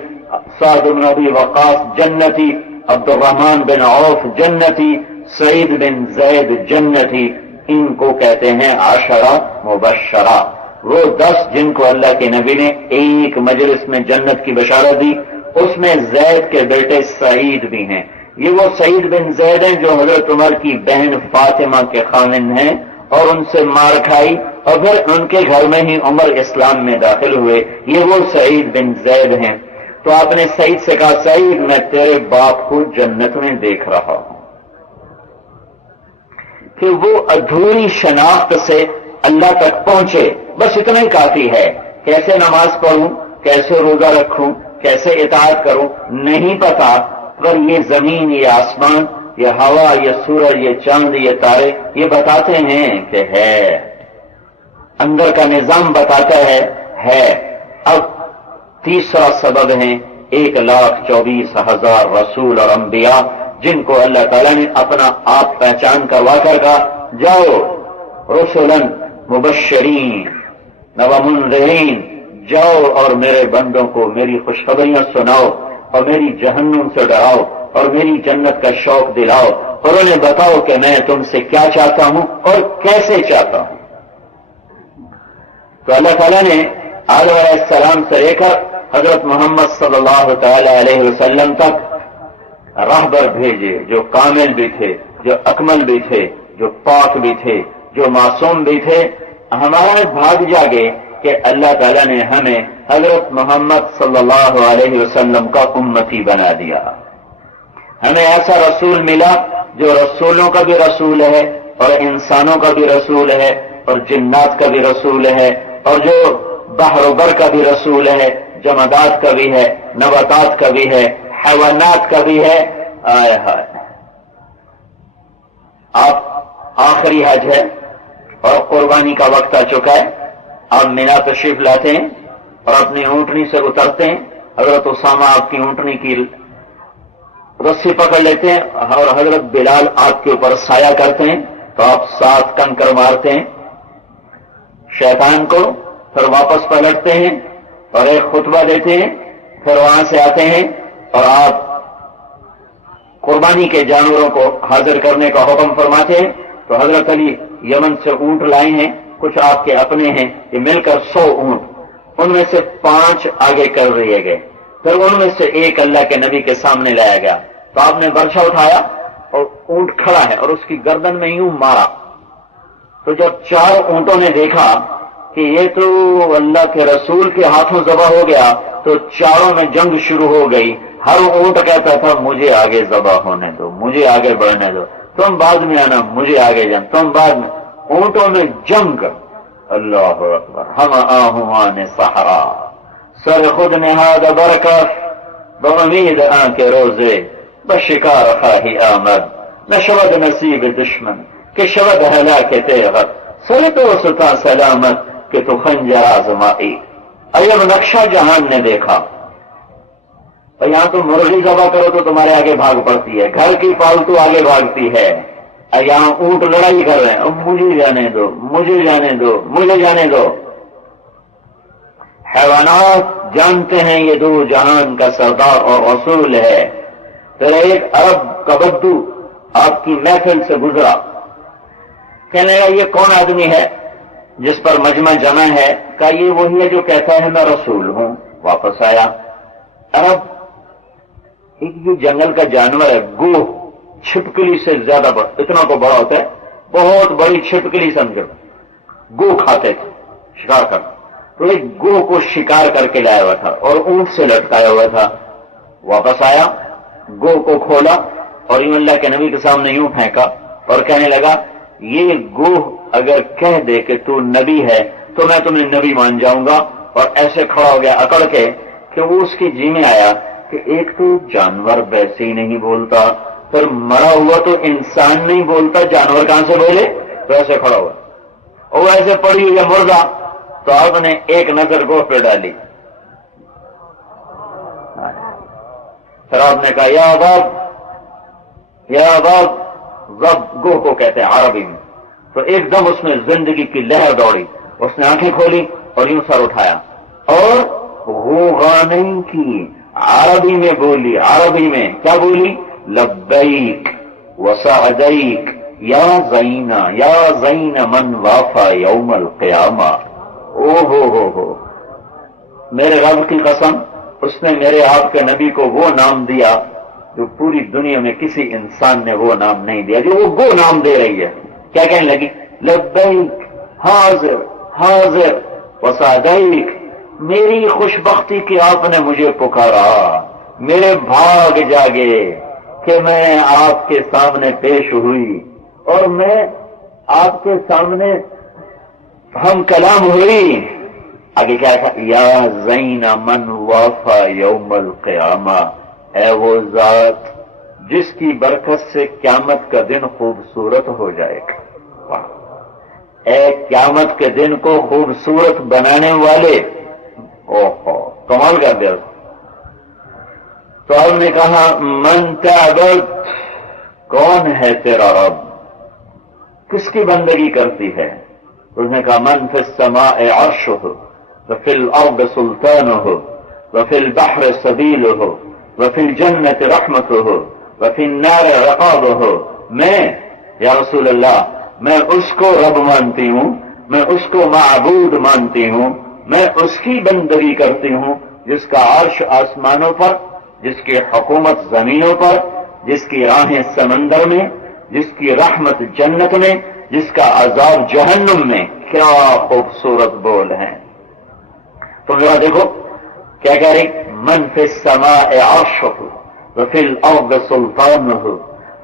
سعد بن ابی وقاص جنتی، عبد الرحمن بن عوف جنتی، سعید بن زید جنتی. ان کو کہتے ہیں 10 مبشرہ، وہ 10 جن کو اللہ کے نبی نے ایک مجلس میں جنت کی بشارت دی. اس میں زید کے بیٹے سعید بھی ہیں. یہ وہ سعید بن زید ہیں جو حضرت عمر کی بہن فاطمہ کے خاوند ہیں اور ان سے مار کھائی اور پھر ان کے گھر میں ہی عمر اسلام میں داخل ہوئے. یہ وہ سعید بن زید ہیں. تو آپ نے سعید سے کہا سعید میں تیرے باپ کو جنت میں دیکھ رہا ہوں. کہ وہ ادھوری شناخت سے اللہ تک پہنچے، بس اتنا ہی کافی ہے. کیسے نماز پڑھوں، کیسے روزہ رکھوں، کیسے اطاعت کروں نہیں پتا، پر یہ زمین، یہ آسمان، یہ ہوا، یہ سورج، یہ چاند، یہ تارے یہ بتاتے ہیں کہ ہے. اندر کا نظام بتاتا ہے. اب تیسرا سبب ہے 1,24,000 رسول اور انبیاء جن کو اللہ تعالیٰ نے اپنا آپ پہچان کروا کر کہا جاؤ رسولن مبشرین ومنذرین، جاؤ اور میرے بندوں کو میری خوشخبریاں سناؤ اور میری جہنم سے ڈراؤ اور میری جنت کا شوق دلاؤ اور انہیں بتاؤ کہ میں تم سے کیا چاہتا ہوں اور کیسے چاہتا ہوں. تو اللہ تعالیٰ نے آدم علیہ السلام سے لے کر حضرت محمد صلی اللہ تعالی علیہ وسلم تک راہبر بھیجے جو کامل بھی تھے، جو اکمل بھی تھے، جو پاک بھی تھے، جو معصوم بھی تھے. ہمارا بھاگ جاگے کہ اللہ تعالیٰ نے ہمیں حضرت محمد صلی اللہ علیہ وسلم کا امتی بنا دیا. ہمیں ایسا رسول ملا جو رسولوں کا بھی رسول ہے اور انسانوں کا بھی رسول ہے اور جنات کا بھی رسول ہے اور جو بحر و بر کا بھی رسول ہے، جمادات کا بھی ہے، نباتات کا بھی ہے، حیوانات کا بھی ہے. آئے ہائے، آپ آخری حج ہے اور قربانی کا وقت آ چکا ہے. آپ مینا تشریف لاتے ہیں اور اپنی اونٹنی سے اترتے ہیں. حضرت اسامہ آپ کی اونٹنی کی رسی پکڑ لیتے ہیں اور حضرت بلال آپ کے اوپر سایہ کرتے ہیں تو آپ 7 کنکر مارتے ہیں شیطان کو، پھر واپس پلٹتے ہیں اور ایک خطبہ دیتے ہیں. پھر وہاں سے آتے ہیں اور آپ قربانی کے جانوروں کو حاضر کرنے کا حکم فرماتے ہیں. تو حضرت علی یمن سے اونٹ لائے ہیں، کچھ آپ کے اپنے ہیں، یہ مل کر 100 اونٹ، ان میں سے 5 آگے کر دیے گئے. پھر ان میں سے ایک اللہ کے نبی کے سامنے لایا گیا تو آپ نے برچھا اٹھایا اور اونٹ کھڑا ہے اور اس کی گردن میں یوں مارا. تو جب 4 اونٹوں نے دیکھا کہ یہ تو اللہ کے رسول کے ہاتھوں ذبح ہو گیا تو چاروں میں جنگ شروع ہو گئی. ہر اونٹ کہتا تھا مجھے آگے ذبح ہونے دو، مجھے آگے بڑھنے دو، تم بعد میں آنا، مجھے آگے جان، تم بعد میں. اونٹوں میں جنگ. اللہ اکبر. ہم آہوان صحرا سر خود نہاد برکف بامید آن کے روزے بشکار خواہی آمد نشود نصیب دشمن کہ شود ہلاک تیغت سر تو ستا سلامت کہ تو خنجر آزمائی. اب نقشہ جہان نے دیکھا. یہاں تو مرغی ذبح کرو تو تمہارے آگے بھاگ پڑتی ہے، گھر کی پالتو آگے بھاگتی ہے. یہاں اونٹ لڑائی کر رہے ہیں، اب مجھے جانے دو، مجھے جانے دو، مجھے جانے دو. حیوانات جانتے ہیں یہ 2 جہان کا سردار اور رسول ہے. پھر ایک عرب کا بدو آپ کی محفل سے گزرا، کہنے لگا یہ کون آدمی ہے جس پر مجمع جمع ہے؟ کہ یہ وہی ہے جو کہتا ہے میں رسول ہوں. واپس آیا. عرب ایک یہ جنگل کا جانور ہے، گوہ، چھپکلی سے زیادہ بڑا، اتنا کو بڑا ہوتا ہے، بہت بڑی چھپکلی سمجھو. گوہ کھاتے تھے، شکار کرتے. تو ایک گوہ کو شکار کر کے لایا ہوا تھا اور اونٹ سے لٹکایا ہوا تھا. واپس آیا، گوہ کو کھولا اور یوں اللہ کے نبی کے سامنے یوں پھینکا اور کہنے لگا یہ گوہ اگر کہہ دے کہ تو نبی ہے تو میں تمہیں نبی مان جاؤں گا. اور ایسے کھڑا ہو گیا اکڑ کے کہ وہ اس کی جی میں آیا کہ ایک تو جانور ویسے ہی نہیں بولتا، پھر مرا ہوا تو انسان نہیں بولتا، جانور کہاں سے بولے؟ تو ایسے کھڑا ہوا اور ویسے پڑی ہوئی مردہ. تو آپ نے ایک نظر گوہ پہ ڈالی. پھر آپ نے کہا یا باب یا باب. ضب گوہ کو کہتے ہیں عربی میں. تو ایک دم اس میں زندگی کی لہر دوڑی، اس نے آنکھیں کھولی اور یوں سر اٹھایا اور غوغا نہیں کی، عربی میں بولی. عربی میں کیا بولی؟ لبیک وسعدیک یا زینا یا زین من وافا یوم القیامہ. او ہو میرے رب کی قسم، اس نے میرے آپ کے نبی کو وہ نام دیا جو پوری دنیا میں کسی انسان نے وہ نام نہیں دیا، جو وہ گو نام دے رہی ہے. کیا کہنے لگی؟ لبیک حاضر حاضر وصادیک، میری خوش بختی کہ آپ نے مجھے پکارا، میرے بھاگ جاگے کہ میں آپ کے سامنے پیش ہوئی اور میں آپ کے سامنے ہم کلام ہوئی. آگے کیا تھا؟ یا زین من وافا یوم القیامہ، اے وہ ذات جس کی برکت سے قیامت کا دن خوبصورت ہو جائے گا. اے قیامت کے دن کو خوبصورت بنانے والے، اوہو کمال کر دیا. تو آپ نے کہا من تعبد، کون ہے تیرا رب، کس کی بندگی کرتی ہے؟ اس نے کہا من فی السماء عرشہ وفی الارض سلطانہ وفی البحر سبیلہ وفی الجنت رحمتہ وفی النار عقابہ. میں یا رسول اللہ میں اس کو رب مانتی ہوں، میں اس کو معبود مانتی ہوں، میں اس کی بندگی کرتی ہوں جس کا عرش آسمانوں پر، جس کی حکومت زمینوں پر، جس کی راہیں سمندر میں، جس کی رحمت جنت میں، جس کا عذاب جہنم میں. کیا خوبصورت بول ہیں. تم ذرا دیکھو کیا کہہ رہی؟ من فی السماء عرشہ وفی الارض سلطانہ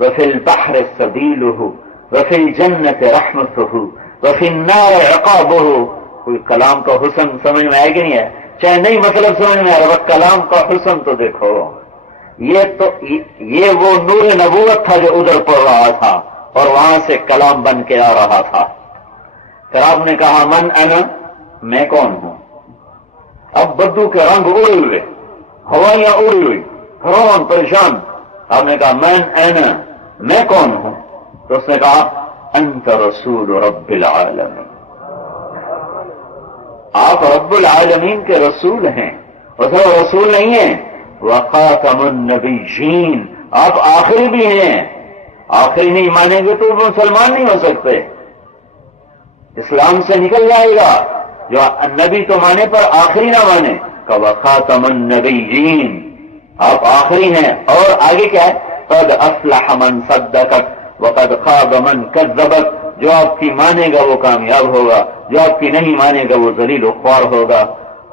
وفی البحر سبیلہ وفی الجنت رحمتہ وفی النار عقابہ. کوئی کلام کا حسن سمجھ میں آئے کہ نہیں ہے؟ چاہے نہیں مطلب سمجھ میں آ رہا، کلام کا حسن تو دیکھو. یہ وہ نور نبوت تھا جو ادھر پڑ رہا تھا اور وہاں سے کلام بن کے آ رہا تھا. پھر آپ نے کہا من انا، میں کون ہوں. اب بدو کے رنگ اڑے ہوئے، ہوائیاں اڑی ہوئی، فرعون پریشان. آپ نے کہا من انا، میں کون ہوں. تو اس نے کہا انت رسول رب العالمین، آپ رب العالمین کے رسول ہیں. اور صرف رسول نہیں ہیں، وخاتم النبیین، آپ آخری بھی ہیں. آخری نہیں مانیں گے تو مسلمان نہیں ہو سکتے، اسلام سے نکل جائے گا. جو نبی تو مانے پر آخری نہ مانے، کہ وخاتم النبیین، آپ آخری ہیں. اور آگے کیا ہے؟ قد افلح من صدقت وقد خاب من کذبت. جو آپ کی مانے گا وہ کامیاب ہوگا، جو آپ کی نہیں مانے گا وہ ذلیل و خوار ہوگا.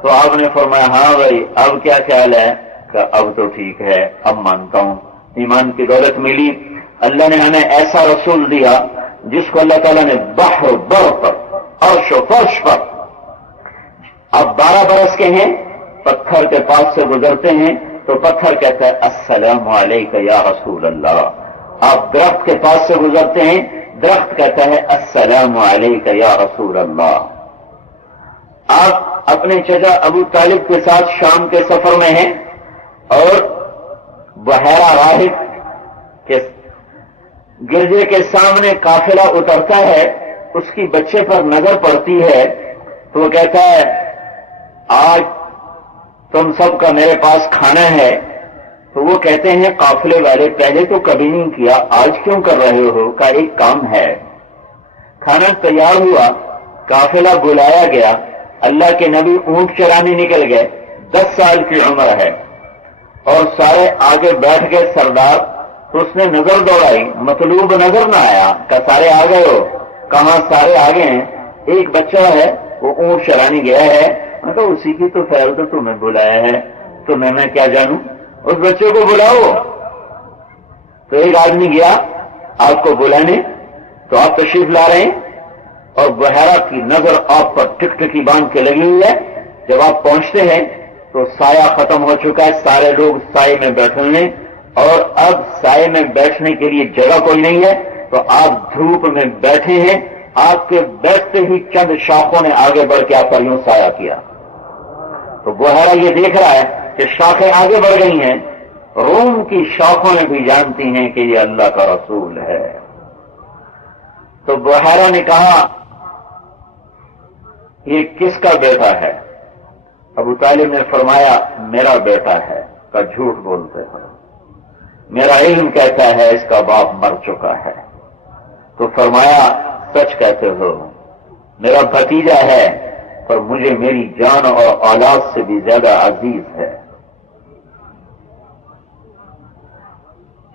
تو آپ نے فرمایا ہاں بھائی اب کیا خیال ہے؟ کہ اب تو ٹھیک ہے، اب مانتا ہوں. ایمان کی دولت ملی. اللہ نے ہمیں ایسا رسول دیا جس کو اللہ تعالیٰ نے بحر بر پر، عرش و فرش پر، اب 12 برس کے ہیں، پتھر کے پاس سے گزرتے ہیں تو پتھر کہتا ہے السلام علیک یا رسول اللہ. آپ درخت کے پاس سے گزرتے ہیں، درخت کہتا ہے السلام علیک یا رسول اللہ. آپ اپنے چچا ابو طالب کے ساتھ شام کے سفر میں ہیں اور بحیرہ راہب کے گرجے کے سامنے قافلہ اترتا ہے. اس کی بچے پر نظر پڑتی ہے تو وہ کہتا ہے آج تم سب کا میرے پاس کھانا ہے. تو وہ کہتے ہیں قافلے والے پہلے تو کبھی نہیں کیا، آج کیوں کر رہے ہو؟ کا ایک کام ہے. کھانا تیار ہوا، قافلہ بلایا گیا، اللہ کے نبی اونٹ چرانے نکل گئے، 10 سال کی عمر ہے اور سارے آگے بیٹھ گئے سردار. تو اس نے نظر دوڑائی، مطلوب نظر نہ آیا. کہ سارے آ گئے ہو؟ کہاں سارے آگے ہیں، ایک بچہ ہے وہ اونٹ چرانے گیا ہے. میں کہا اسی کی تو خیر تو تمہیں بلایا ہے، تو میں کیا جانوں، اس بچے کو بلاؤ. تو ایک آدمی گیا آپ کو بلانے، تو آپ تشریف لا رہے ہیں اور بحیرہ کی نظر آپ پر ٹک ٹکی باندھ کے لگی ہوئی ہے. جب آپ پہنچتے ہیں تو سایہ ختم ہو چکا ہے، سارے لوگ سائے میں بیٹھے ہیں اور اب سائے میں بیٹھنے کے لیے جگہ کوئی نہیں ہے. تو آپ دھوپ میں بیٹھے ہیں، آپ کے بیٹھتے ہی چند شاخوں نے آگے بڑھ کے آپ پر یوں سایہ کیا. تو بحیرہ یہ دیکھ رہا ہے کہ شاخیں آگے بڑھ گئی ہیں، روم کی شاخوں نے بھی جانتی ہیں کہ یہ اللہ کا رسول ہے. تو بحیرہ نے کہا یہ کس کا بیٹا ہے؟ ابو طالب نے فرمایا میرا بیٹا ہے. کا جھوٹ بولتے ہیں، میرا علم کہتا ہے اس کا باپ مر چکا ہے. تو فرمایا سچ کہتے ہو، میرا بھتیجا ہے پر مجھے میری جان اور اولاد سے بھی زیادہ عزیز ہے.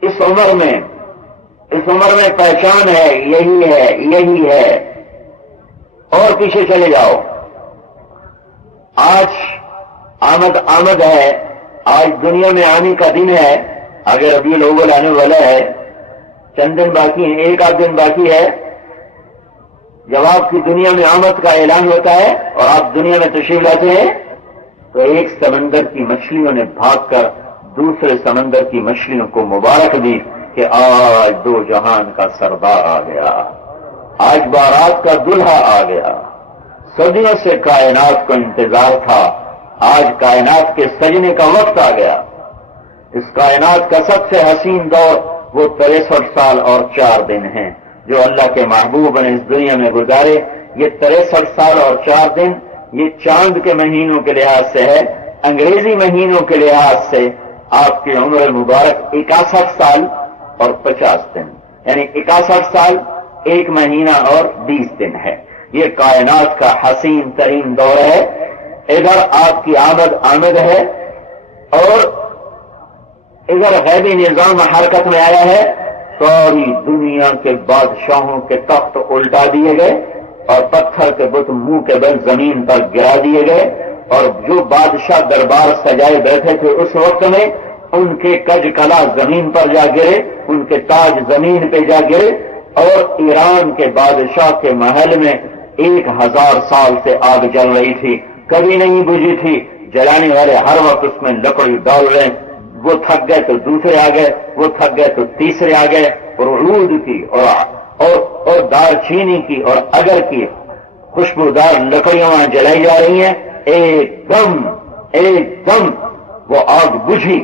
اس عمر میں پہچان ہے، یہی ہے، اور پیچھے چلے جاؤ. آج آمد ہے، آج دنیا میں آنے کا دن ہے. اگر ربیع الاول آنے والا ہے، چند دن باقی ہیں، ایک آدھ دن باقی ہے، جب آپ کی دنیا میں آمد کا اعلان ہوتا ہے اور آپ دنیا میں تشریف لاتے ہیں تو ایک سمندر کی مچھلیوں نے بھاگ کر دوسرے سمندر کی مچھلیوں کو مبارک دی کہ آج دو جہان کا سردار آ گیا، آج بارات کا دلہا آ گیا. صدیوں سے کائنات کو انتظار تھا، آج کائنات کے سجنے کا وقت آ گیا. اس کائنات کا سب سے حسین دور وہ 63 سال اور 4 دن ہیں جو اللہ کے محبوب نے اس دنیا میں گزارے. یہ 63 سال اور 4 دن یہ چاند کے مہینوں کے لحاظ سے ہے، انگریزی مہینوں کے لحاظ سے آپ کی عمر مبارک 61 سال اور 50 دن، یعنی 61 سال 1 مہینہ اور 20 دن ہے. یہ کائنات کا حسین ترین دور ہے. ادھر آپ کی آمد ہے اور ادھر غیبی نظام حرکت میں آیا ہے. ساری دنیا کے بادشاہوں کے تخت الٹا دیے گئے اور پتھر کے بت منہ کے بل زمین پر گرا دیے گئے، اور جو بادشاہ دربار سجائے بیٹھے تھے اس وقت میں ان کے کج کلا زمین پر جا گرے، ان کے تاج زمین پہ جا گرے. اور ایران کے بادشاہ کے محل میں 1000 سال سے آگ جل رہی تھی، کبھی نہیں بجھی تھی. جلانے والے ہر وقت اس میں لکڑی ڈال رہے، وہ تھک گئے تو دوسرے آ گئے، وہ تھک گئے تو تیسرے آ گئے. اور عود کی اور دار چینی کی اور اگر کی خوشبودار لکڑیاں وہاں جلائی جا رہی ہیں. ایک دم وہ آگ بجھی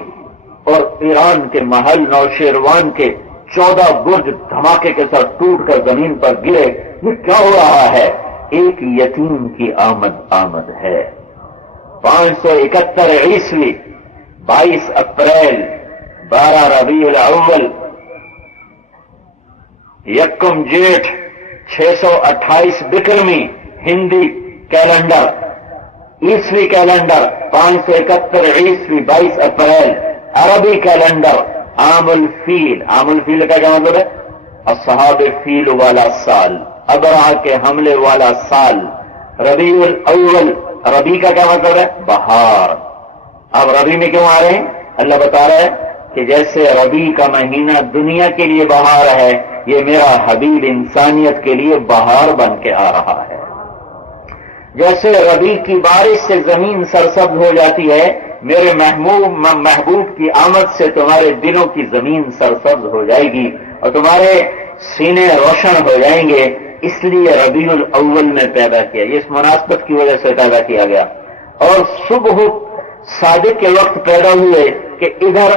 اور ایران کے محل نوشیروان کے 14 برج دھماکے کے ساتھ ٹوٹ کر زمین پر گرے. یہ کیا ہو رہا ہے؟ ایک یتیم کی آمد ہے. 571 عیسوی 22 اپریل 12 ربیع الاول 1 جیٹھ 628 بکرمی ہندی کیلنڈر، عیسوی کیلنڈر 571 عیسوی 22 اپریل عربی کیلنڈر عام الفیل کا کیا مطلب ہے؟ اصحاب فیل والا سال، ابرہہ کے حملے والا سال. ربیع الاول، ربیع کا کیا مطلب ہے؟ بہار. اب ربیع میں کیوں آ رہے ہیں؟ اللہ بتا رہا ہے کہ جیسے ربیع کا مہینہ دنیا کے لیے بہار ہے، یہ میرا حبیب انسانیت کے لیے بہار بن کے آ رہا ہے. جیسے ربیع کی بارش سے زمین سرسبز ہو جاتی ہے، میرے محبوب کی آمد سے تمہارے دلوں کی زمین سرسبز ہو جائے گی اور تمہارے سینے روشن ہو جائیں گے. اس لیے ربیع الاول میں پیدا کیا، یہ اس مناسبت کی وجہ سے پیدا کیا گیا. اور صبح صادق کے وقت پیدا ہوئے کہ ادھر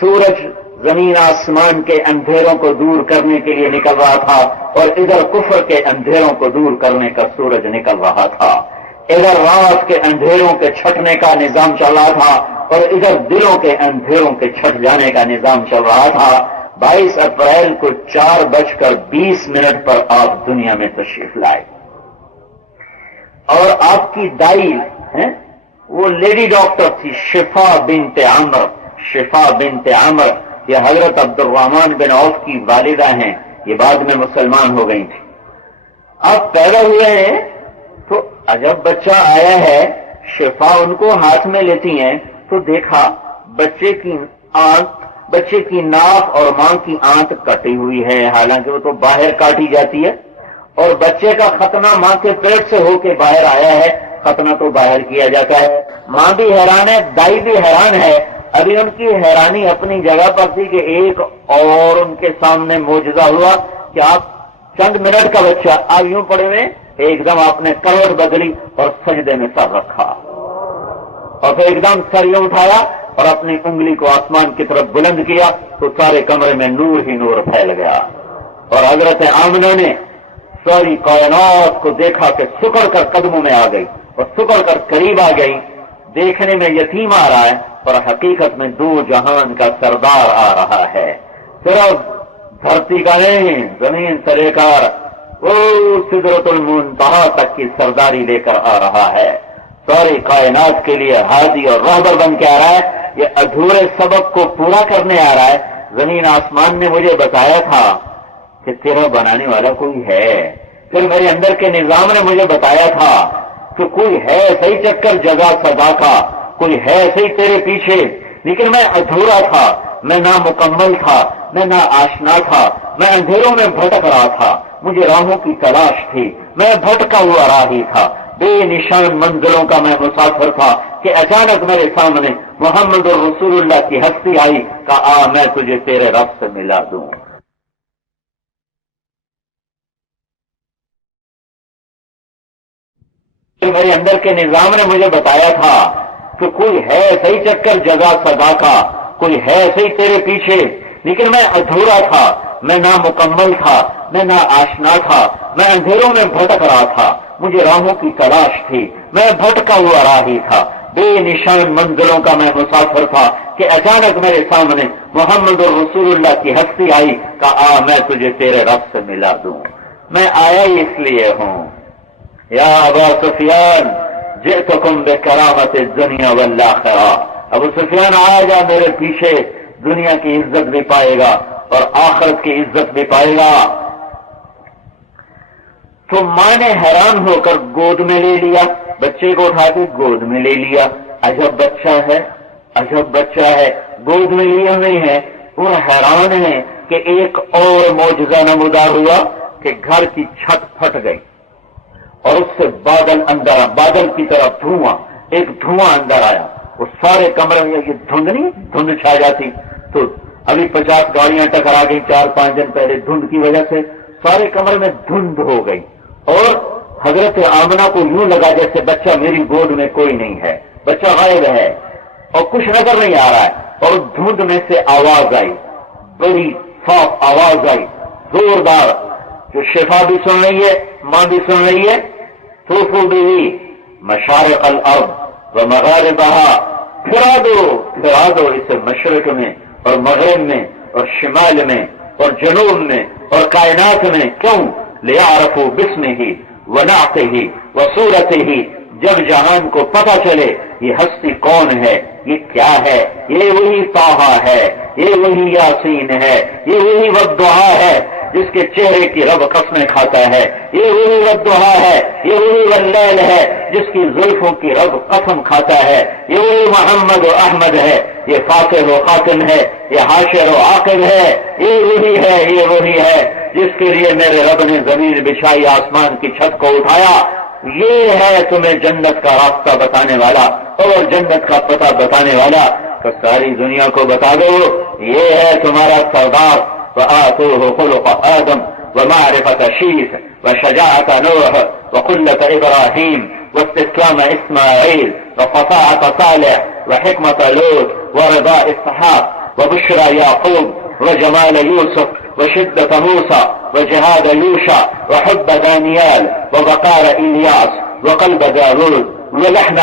سورج زمین آسمان کے اندھیروں کو دور کرنے کے لیے نکل رہا تھا اور ادھر کفر کے اندھیروں کو دور کرنے کا سورج نکل رہا تھا. ادھر رات کے اندھیروں کے چھٹنے کا نظام چل رہا تھا اور ادھر دلوں کے اندھیروں کے چھٹ جانے کا نظام چل رہا تھا. 22 اپریل کو 4:20 پر آپ دنیا میں تشریف لائے اور آپ کی دائی وہ لیڈی ڈاکٹر تھی شفا بنت عمر. یہ حضرت عبد الرحمن بن عوف کی والدہ ہیں، یہ بعد میں مسلمان ہو گئی تھی. آپ پیدا ہوئے ہیں تو عجب بچہ آیا ہے. شفا ان کو ہاتھ میں لیتی ہیں تو دیکھا بچے کی ناک اور ماں کی آنت کٹی ہوئی ہے، حالانکہ وہ تو باہر کاٹی جاتی ہے، اور بچے کا ختنہ ماں کے پیٹ سے ہو کے باہر آیا ہے. ختنہ تو باہر کیا جاتا ہے. ماں بھی حیران ہے، دائی بھی حیران ہے. ابھی ان کی حیرانی اپنی جگہ پر تھی کہ ایک اور ان کے سامنے معجزہ ہوا کہ آپ چند منٹ کا بچہ آپ یوں پڑے ہوئے، ایک دم آپ نے کروٹ بدلی اور سجدے میں سر رکھا اور پھر ایک دم سر یوں اٹھایا اور اپنی انگلی کو آسمان کی طرف بلند کیا تو سارے کمرے میں نور ہی نور پھیل گیا. اور حضرت آمنہ نے ساری کائنات کو دیکھا کہ سکڑ کر قدموں میں آ گئی اور سکڑ کر قریب آ گئی. دیکھنے میں یتیم آ رہا ہے اور حقیقت میں 2 جہان کا سردار آ رہا ہے. صرف دھرتی کا نہیں، زمین سے لے کر وہ سدرۃ المنتہا تک کی سرداری لے کر آ رہا ہے. ساری کائنات کے لیے ہادی اور رہبر بن کے آ رہا ہے. یہ ادھورے سبق کو پورا کرنے آ رہا ہے. زمین آسمان نے مجھے بتایا تھا کہ تیرا بنانے والا کوئی ہے، پھر میرے اندر کے نظام نے مجھے بتایا تھا کہ کوئی ہے صحیح چکر جگہ سدا کا، کوئی ہے صحیح تیرے پیچھے، لیکن میں ادھورا تھا، میں نامکمل تھا، میں نا آشنا تھا، میں اندھیروں میں بھٹک رہا تھا، مجھے راہوں کی تلاش تھی، میں بھٹکا ہوا راہی تھا، بے نشان منزلوں کا میں مسافر تھا کہ اچانک میرے سامنے محمد رسول اللہ کی ہستی آئی، کہا میں تجھے تیرے رب سے ملا دوں۔ میرے اندر کے نظام نے مجھے بتایا تھا کہ کوئی ہے صحیح چکر جگہ سدا کا، کوئی ہے صحیح تیرے پیچھے، لیکن میں ادھورا تھا، میں نامکمل تھا، میں نا آشنا تھا، میں اندھیروں میں بھٹک رہا تھا، مجھے راہوں کی تلاش تھی، میں بھٹکا ہوا راہی تھا، بے نشان منزلوں کا میں مسافر تھا کہ اچانک میرے سامنے محمد رسول اللہ کی ہستی آئی، کہا میں تجھے تیرے رب سے ملا دوں۔ میں آیا ہی اس لیے ہوں، یا ابا سفیان جئتکم بکرامت الدنیا والآخرہ، ابو سفیان آ جا میرے پیچھے، دنیا کی عزت بھی پائے گا اور آخرت کی عزت بھی پائے گا۔ تو ماں نے حیران ہو کر گود میں لے لیا، بچے کو اٹھا کے گود میں لے لیا، عجب بچہ ہے، عجب بچہ ہے، گود میں لیے ہوئے ہیں، وہ حیران ہے کہ ایک اور معجزہ نمودار ہوا کہ گھر کی چھت پھٹ گئی اور اس سے بادل اندر آ، بادل کی طرف دھواں، ایک دھواں اندر آیا، وہ سارے کمرے میں یہ دھند نہیں، دھند چھا جاتی، تو ابھی 50 گاڑیاں ٹکرا گئی 4-5 دن پہلے دھند کی وجہ سے، سارے کمرے میں دھند ہو گئی اور حضرت آمنہ کو یوں لگا جیسے بچہ میری گود میں کوئی نہیں ہے، بچہ غائب ہے اور کچھ نظر نہیں آ رہا ہے، اور دھند میں سے آواز آئی، بڑی صاف آواز آئی، زوردار، جو شفا بھی سن رہی ہے، ماں بھی سن رہی ہے، طوفوا به مشارق الارض ومغاربها، پھرا دو اسے مشرق میں اور مغرب میں اور شمال میں اور جنوب میں اور کائنات میں، کیوں؟ لیعرفوا باسمہ ونعتہ وصورتہ، جب جہان کو پتہ چلے یہ ہستی کون ہے، یہ کیا ہے، یہ وہی طٰہٰ ہے، یہ وہی یاسین ہے، یہ وہی والضحیٰ ہے جس کے چہرے کی رب قسمیں کھاتا ہے، یہ وہی والضحیٰ ہے، یہ وہی واللیل ہے جس کی زلفوں کی رب قسم کھاتا ہے، یہ وہی محمد و احمد ہے، یہ فاتح و خاتم ہے، یہ حاشر و عاقب ہے، یہ وہی ہے، یہ وہی ہے جس کے لیے میرے رب نے زمین بچھائی، آسمان کی چھت کو اٹھایا، یہ ہے تمہیں جنت کا راستہ بتانے والا اور جنت کا پتہ بتانے والا، تو ساری دنیا کو بتا دو یہ ہے تمہارا سردار۔ وآتوه خلق آدم ومعرفة شيث وشجاعة نوح وقلة إبراهيم واستسلام إسماعيل وفطاعة صالح وحكمة لوط ورضاء إسحاق وبشرى يعقوب وجمال يوسف وشدة موسى وجهاد يوشع وحب دانيال وبقار إلياس وقلب داود ولحن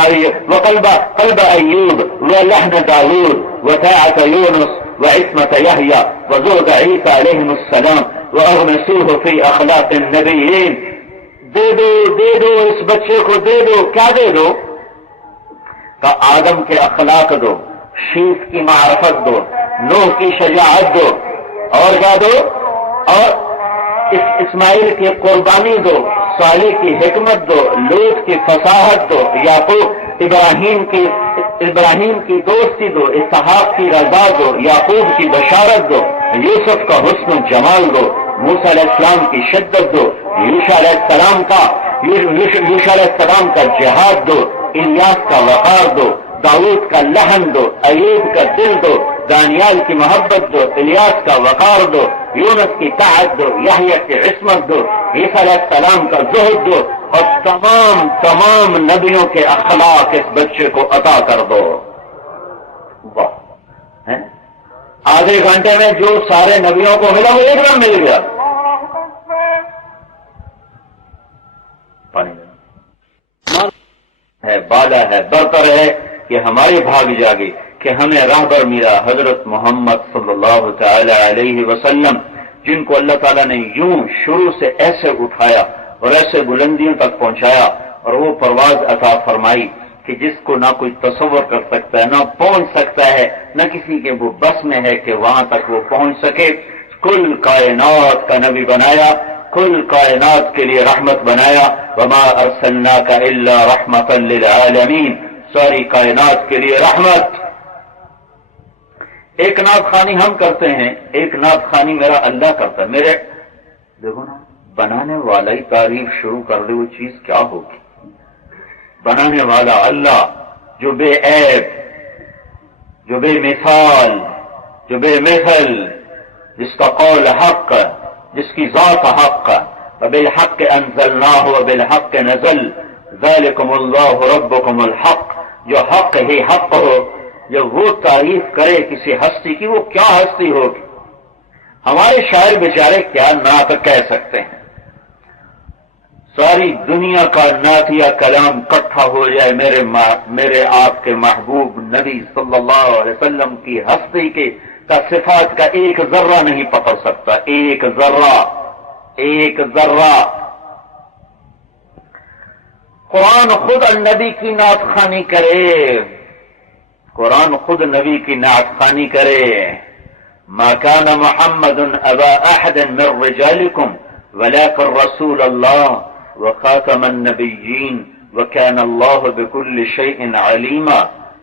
قلب أيوب ولحن داود وطاعة يونس وعصمة يحيى وزهد عيسى عليهم السلام وأغمسوه في أخلاق النبيين۔ دے دو اس بچے کو، دے دو، کیا دے دو؟ کہ آدم کے اخلاق دو، شیخ کی معرفت دو، نوح کی شجاعت دو، اور کیا دو؟ اور اسماعیل کی قربانی دو، صالح کی حکمت دو، لوط کی فصاحت دو، یعقوب ابراہیم کی دوستی دو، اسحاق کی رضا دو، یعقوب کی بشارت دو، یوسف کا حسن و جمال دو، موسیٰ علیہ السلام کی شدت دو، یوشع علیہ السلام کا جہاد دو، الیاس کا وقار دو، داؤد کا لحن دو، ایوب کا دل دو، دانیال کی محبت دو، الیاس کا وقار دو، یونس کی طاعت دو، یحییٰ کی عصمت دو، عیسیٰ علیہ السلام کا زہد دو، اور تمام نبیوں کے اخلاق اس بچے کو عطا کر دو۔ واہ! آدھے گھنٹے میں جو سارے نبیوں کو ملا وہ ایک دم مل گیا۔ پانی ہے، بالا ہے، برتر ہے کہ ہماری بھاگ جاگی کہ ہمیں راہبر ملا حضرت محمد صلی اللہ تعالی علیہ وسلم، جن کو اللہ تعالیٰ نے یوں شروع سے ایسے اٹھایا اور ایسے بلندیوں تک پہنچایا اور وہ پرواز عطا فرمائی کہ کہ جس کو نہ کوئی تصور کر سکتا ہے، نہ پہنچ سکتا ہے، نہ کسی کے وہ بس میں ہے کہ وہاں تک وہ پہنچ سکے. کل کائنات کا نبی بنایا، کل کائنات کے لیے رحمت بنایا. وما ارسلناک الا رحمتا للعالمین، ساری کائنات کے لیے رحمت. ایک نعت خوانی ہم کرتے ہیں، ایک نعت خوانی میرا اللہ کرتا ہے. میرے دیکھو نا، بنانے والا ہی تعریف شروع کر دے وہ چیز کیا ہوگی. بنانے والا اللہ جو بے عیب، جو بے مثال، جو بے مثل، جس کا قول حق، جس کی ذات حق. وبالحق انزلناہ وبالحق نزل ذالکم اللہ ربکم الحق. جو حق ہی حق ہو، جب وہ تعریف کرے کسی ہستی کی، وہ کیا ہستی ہوگی. ہمارے شاعر بیچارے کیا نعت کہہ سکتے ہیں. ساری دنیا کا نعتیہ کلام اکٹھا ہو جائے میرے آپ کے محبوب نبی صلی اللہ علیہ وسلم کی ہستی کے کا صفات کا ایک ذرہ نہیں پکڑ سکتا. ایک ذرہ، ایک ذرہ. قرآن خود النبی کی نعت خوانی کرے، قرآن خود نبی کی نعت خوانی کرے. ما كان محمد ابا احد من رجالكم ولكن رسول الله وخاتم النبيين وكان الله بكل شيء عليما.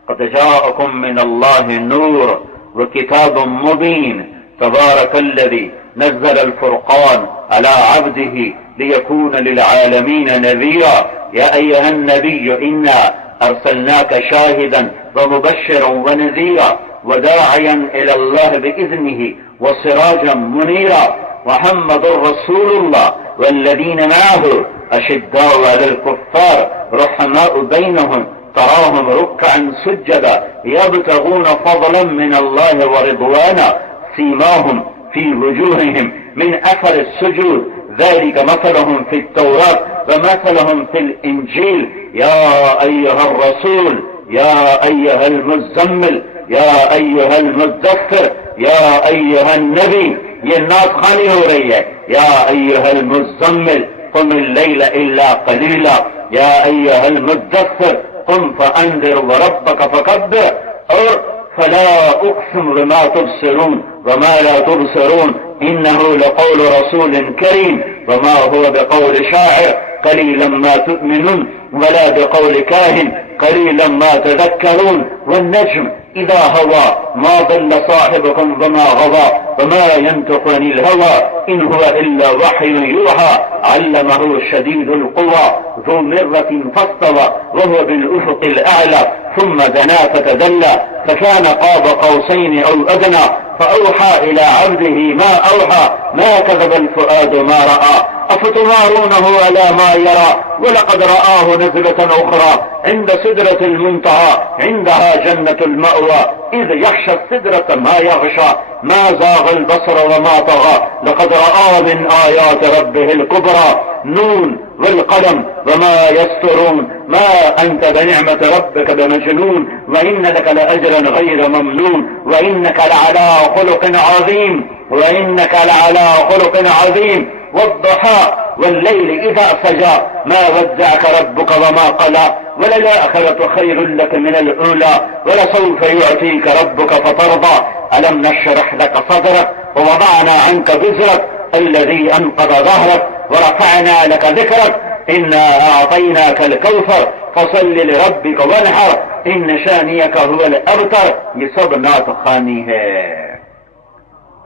قد جاءكم من الله نور وكتاب مبين تبارك الذي نزل الفرقان على عبده ليكون للعالمين نذيرا. يا أيها النبي إنا أرسلناك شاهدا ومبشرا ونذيرا وداعيا إلى الله بإذنه وسراجا منيرا. محمد رسول الله والذين معه أشداء على الكفار رحماء بينهم تراهم ركعا سجدا يبتغون فضلا من الله ورضوانا سيماهم في وجوههم من أثر السجود ذلك مثلهم في التوراة ومثلهم في الإنجيل. يا أيها الرسول يا أيها المزمل يا أيها المدثر يا أيها النبي. یہ نعت خوانی ہو رہی ہے. یا أيها المزمل قم الليل إلا قليلا يا أيها المدثر قم فأنذر وربك فكبر. اور فلا أقسم بما تبصرون وما لا تبصرون إنه لقول رسول كريم وما هو بقول شاعر قليلا ما تؤمنون ولا بقول كاهن قليلا ما تذكرون. والنجم إذا هوى ما ضل صاحبكم وما غضى وما ينطق عن الهوى إن هو إلا وحي يوحى علمه شديد القوى ذو مرة فاستوى وهو بالأفق الأعلى ثم دنا فتدلى فكان قاب قوسين أو أدنى فأوحى إلى عبده ما أوحى ما كذب الفؤاد ما رأى أفتمارونه على ما يرى ولقد رآه نزلة أخرى عند سدرة المنتهى عندها جنة المأوى إذ يخشى السدرة ما يغشى ما زاغ البصر وما طغى لقد رأى من آيات ربه الكبرى. نون والقلم وما يسطرون ما أنت بنعمة ربك بمجنون وإن لك لأجرا غير ممنون وإنك لعلى خلق عظيم وإنك لعلى خلق عظيم. والضحى والليل إذا سجى ما ودعك ربك وما قلى وللآخرة خير لك من الأولى ولسوف يعطيك ربك فترضى. ألم نشرح لك صدرك ووضعنا عنك وزرك الذي أنقض ظهرك ورفعنا لك ذكرك إنا أعطيناك الكوثر فصل لربك وانحر إن شانيك هو الأبتر. یہ سب نعت خوانی ہے.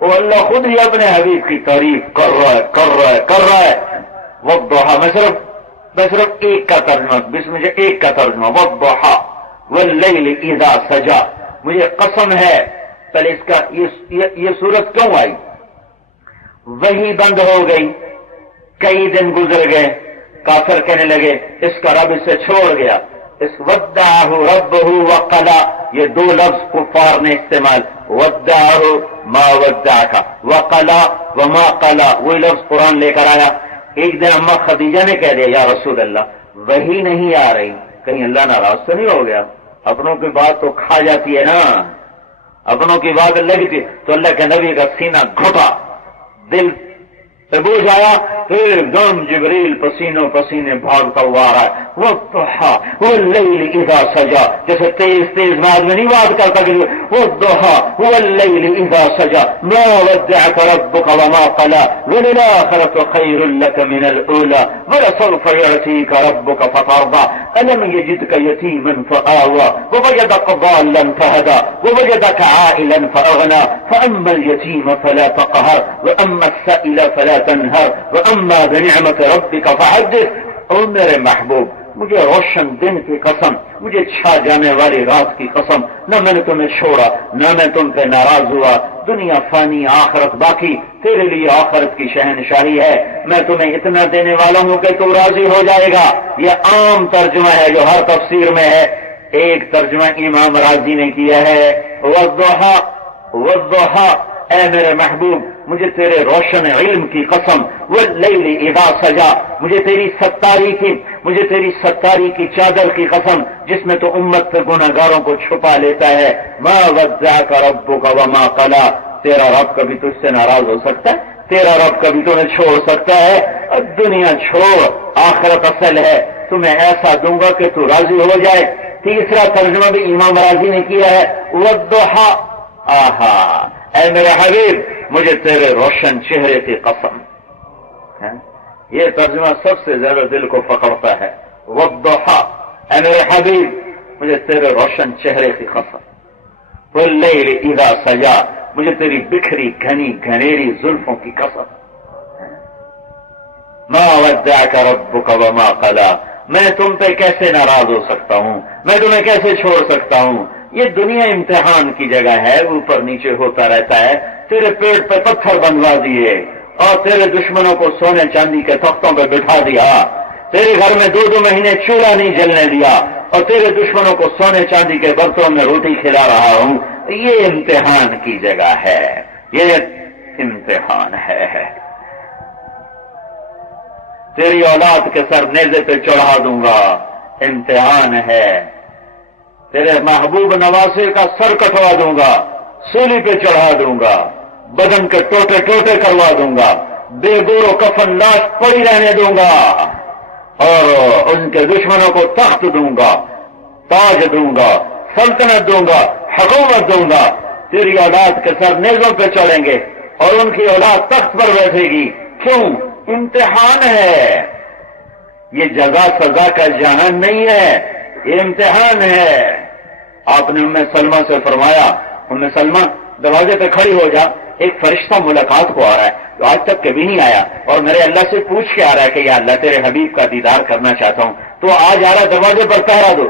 وہ اللہ خود ہی اپنے حبیب کی تعریف کر رہا ہے. والضحى میں صرف ایک کا ترجمہ، بسم سے ایک کا ترجمہ. والضحى واللیل اذا سجا. مجھے قسم ہے، پہلے اس کا یہ صورت کیوں آئی؟ وہی بند ہو گئی، کئی دن گزر گئے، کافر کہنے لگے اس کا رب اسے چھوڑ گیا. اس ودعہ ربہ وقلا، یہ دو لفظ کفار نے استعمال. ودعہ ما ودعک وقلا وما قلا، وہی لفظ قرآن لے کر آیا. ایک دن اما خدیجہ نے کہہ دیا یا رسول اللہ وہی نہیں آ رہی، کہیں اللہ ناراض تو نہیں ہو گیا؟ اپنوں کی بات تو کھا جاتی ہے نا، اپنوں کی بات لگتی. تو اللہ کے نبی کا سینہ گھٹا، دل بوجھ آیا تو ایک دم جبریل پسینوں پسینے بھاگتا ہوا آ رہا ہے، والضحیٰ واللیل اذا سجا، جیسے تیز تیز میں آدمی نہیں بات کرتا کہ والضحیٰ واللیل اذا سجا ما ودعك ربك وما قلى وللآخرة خير لك من الأولى ولسوف يعطيك ربك فترضى ألم يجدك يتيما فآوى ووجدك ضالا فهدى ووجدك عائلا فأغنى فأما اليتيم فلا تقهر وأما السائل فلا تنهر وأما بنعمة ربك فحدث۔ او میرے محبوب، مجھے روشن دن کی قسم، مجھے چھا جانے والی رات کی قسم، نہ میں نے تمہیں چھوڑا، نہ میں تم پہ ناراض ہوا، دنیا فانی آخرت باقی، تیرے لیے آخرت کی شہنشاہی ہے، میں تمہیں اتنا دینے والا ہوں کہ تو راضی ہو جائے گا۔ یہ عام ترجمہ ہے جو ہر تفسیر میں ہے۔ ایک ترجمہ امام راضی نے کیا ہے، والضحیٰ والضحیٰ، اے میرے محبوب مجھے تیرے روشن علم کی قسم، واللیل اذا سجا، مجھے تیری ستاری کی چادر کی قسم جس میں تو امت سے گناہگاروں کو چھپا لیتا ہے۔ ما ودعك ربك وما قلى، تیرا رب کبھی تجھ سے ناراض ہو سکتا ہے؟ تیرا رب کبھی تمہیں چھوڑ سکتا ہے؟ اب دنیا چھوڑ، آخرت اصل ہے، تمہیں ایسا دوں گا کہ تو راضی ہو جائے۔ تیسرا ترجمہ بھی امام راضی نے کیا ہے، والضحیٰ، آہا اے میرے حبیب مجھے تیرے روشن چہرے کی قسم۔ یہ ترجمہ سب سے زیادہ دل کو پکڑتا ہے، والضحیٰ، اے میرے حبیب مجھے تیرے روشن چہرے کی قسم، واللیل اذا سجا، مجھے تیری بکھری گھنی گھنیری زلفوں کی قسم۔ ما ودعك ربك وما قلى، میں تم پہ کیسے ناراض ہو سکتا ہوں، میں تمہیں کیسے چھوڑ سکتا ہوں؟ یہ دنیا امتحان کی جگہ ہے، اوپر نیچے ہوتا رہتا ہے۔ تیرے پیٹ پہ پتھر بنوا دیے اور تیرے دشمنوں کو سونے چاندی کے تختوں پہ بٹھا دیا، تیرے گھر میں 2 مہینے چولہا نہیں جلنے دیا اور تیرے دشمنوں کو سونے چاندی کے برتنوں میں روٹی کھلا رہا ہوں۔ یہ امتحان کی جگہ ہے، یہ امتحان ہے۔ تیری اولاد کے سر نیزے پہ چڑھا دوں گا، امتحان ہے۔ تیرے محبوب نواسے کا سر کٹوا دوں گا، سولی پہ چڑھا دوں گا، بدن کے ٹوٹے ٹوٹے کروا دوں گا، بے گور و کفن لاش پڑی رہنے دوں گا، اور ان کے دشمنوں کو تخت دوں گا، تاج دوں گا، سلطنت دوں گا، حکومت دوں گا۔ تیری اولاد کے سر نیزوں پہ چڑھیں گے اور ان کی اولاد تخت پر بیٹھے گی۔ کیوں؟ امتحان ہے۔ یہ جزا سزا کا جہان نہیں ہے، یہ امتحان ہے۔ آپ نے ام سلمہ سے فرمایا، ام سلمہ دروازے پہ کھڑی ہو جا، ایک فرشتہ ملاقات کو آ رہا ہے جو آج تک کبھی نہیں آیا اور میرے اللہ سے پوچھ کے آ رہا ہے کہ یا اللہ تیرے حبیب کا دیدار کرنا چاہتا ہوں، تو آج آ رہا ہے، دروازے پر پہرا دو۔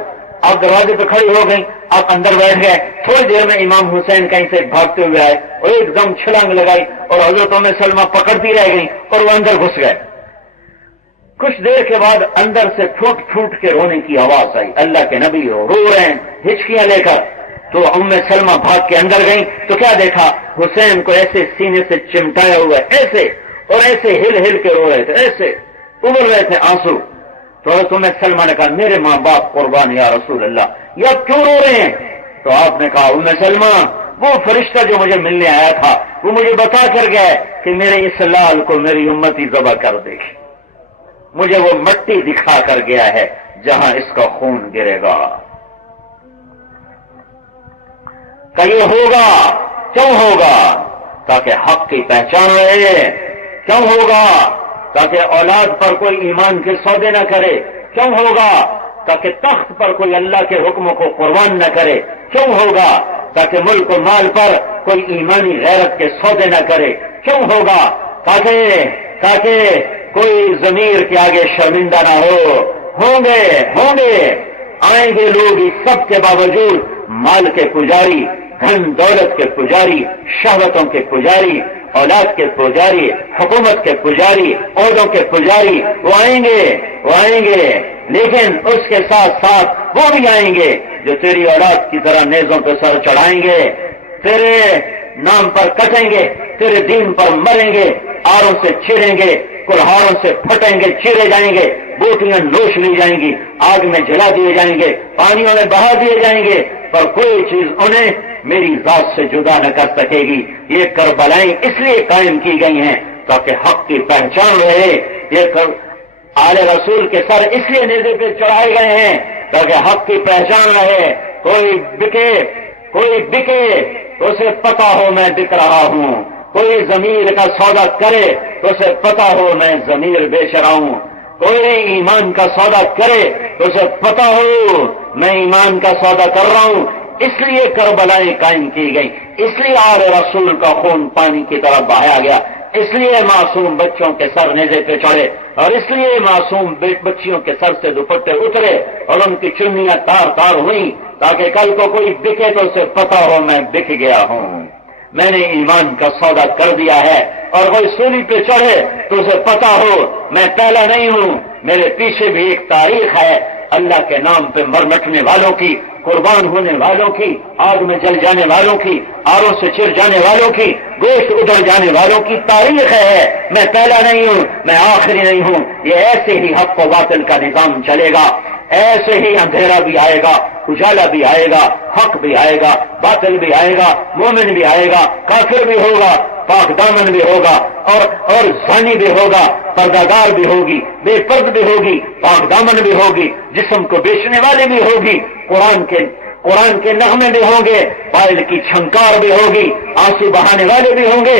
آپ دروازے پہ کھڑی ہو گئی، آپ اندر بیٹھ گئے، تھوڑی دیر میں امام حسین کہیں سے بھاگتے ہوئے آئے اور ایک دم چھلانگ لگائی اور حضرت ام سلمہ پکڑتی رہ گئی اور وہ اندر گھس گئے۔ کچھ دیر کے بعد اندر سے پھوٹ پھوٹ کے رونے کی آواز آئی، اللہ کے نبی رو رہے ہیں ہچکیاں لے کر۔ تو ام سلمہ بھاگ کے اندر گئیں تو کیا دیکھا؟ حسین کو ایسے سینے سے چمٹایا ہوا ہے، ایسے اور ایسے ہل ہل کے رو رہے تھے، ایسے ابل رہے تھے آنسو۔ تو ام سلمہ نے کہا میرے ماں باپ قربان یا رسول اللہ، یہ آپ کیوں رو رہے ہیں؟ تو آپ نے کہا ام سلمہ وہ فرشتہ جو مجھے ملنے آیا تھا وہ مجھے بتا کر گیا کہ میرے اس لال کو میری امتی ذبح کر دے گی، مجھے وہ مٹی دکھا کر گیا ہے جہاں اس کا خون گرے گا۔ کہ یہ ہوگا، کیوں ہوگا؟ تاکہ حق کی پہچان رہے۔ کیوں ہوگا؟ تاکہ اولاد پر کوئی ایمان کے سودے نہ کرے۔ کیوں ہوگا؟ تاکہ تخت پر کوئی اللہ کے حکموں کو قربان نہ کرے۔ کیوں ہوگا؟ تاکہ ملک و مال پر کوئی ایمانی غیرت کے سودے نہ کرے۔ کیوں ہوگا؟ تاکہ کوئی ضمیر کے آگے شرمندہ نہ ہو۔ ہوں گے آئیں گے لوگ اس سب کے باوجود مال کے پجاری، دھن دولت کے پجاری، شہوتوں کے پجاری، اولاد کے پجاری، حکومت کے پجاری، عہدوں کے پجاری، وہ آئیں گے، لیکن اس کے ساتھ ساتھ وہ بھی آئیں گے جو تیری اولاد کی طرح نیزوں پہ سر چڑھائیں گے، تیرے نام پر کٹیں گے، تیرے دین پر مریں گے، آروں سے چیریں گے، کلہاڑوں سے پھٹیں گے، چیرے جائیں گے، بوٹیاں نوش لی جائیں گی، آگ میں جلا دیے جائیں گے، پانیوں میں بہا دیے جائیں گے، پر کوئی چیز انہیں میری ذات سے جدا نہ کر سکے گی۔ یہ کربلائیں اس لیے قائم کی گئی ہیں تاکہ حق کی پہچان رہے. یہ آل رسول کے سر اس لیے نیزے پہ چڑھائے گئے ہیں تاکہ حق کی پہچان رہے. کوئی بکے تو اسے پتا ہو میں بک رہا ہوں. کوئی ضمیر کا سودا کرے تو اسے پتا ہو میں ضمیر بیچ رہا ہوں. کوئی ایمان کا سودا کرے تو اسے پتا ہو میں ایمان کا سودا کر رہا ہوں. اس لیے کربلائیں قائم کی گئی، اس لیے آل رسول کا خون پانی کی طرح بہایا گیا، اس لیے معصوم بچوں کے سر نیزے پہ چڑھے، اور اس لیے معصوم بچیوں کے سر سے دوپٹے اترے اور ان کی چنیاں تار تار ہوئی تاکہ کل کو کوئی بکے تو اسے پتا ہو میں بک گیا ہوں، میں نے ایمان کا سودا کر دیا ہے. اور کوئی سولی پہ چڑھے تو اسے پتا ہو میں پہلا نہیں ہوں، میرے پیچھے بھی ایک تاریخ ہے. اللہ کے نام پہ مرمٹنے والوں کی، قربان ہونے والوں کی، آگ میں جل جانے والوں کی، آروں سے چر جانے والوں کی، گوشت اجڑ جانے والوں کی تاریخ ہے. میں پہلا نہیں ہوں، میں آخری نہیں ہوں. یہ ایسے ہی حق و باطل کا نظام چلے گا، ایسے ہی اندھیرا بھی آئے گا، اجالا بھی آئے گا، حق بھی آئے گا، باطل بھی آئے گا، مومن بھی آئے گا، کافر بھی ہوگا، پاک دامن بھی ہوگا، اور زانی بھی ہوگا، پردہ بھی ہوگی، بے پرد بھی ہوگی، پاک دامن بھی ہوگی، جسم کو بیچنے والے بھی ہوگی، قرآن کے نغمے بھی ہوں گے، پائل کی چھنکار بھی ہوگی، آنسو بہانے والے بھی ہوں گے،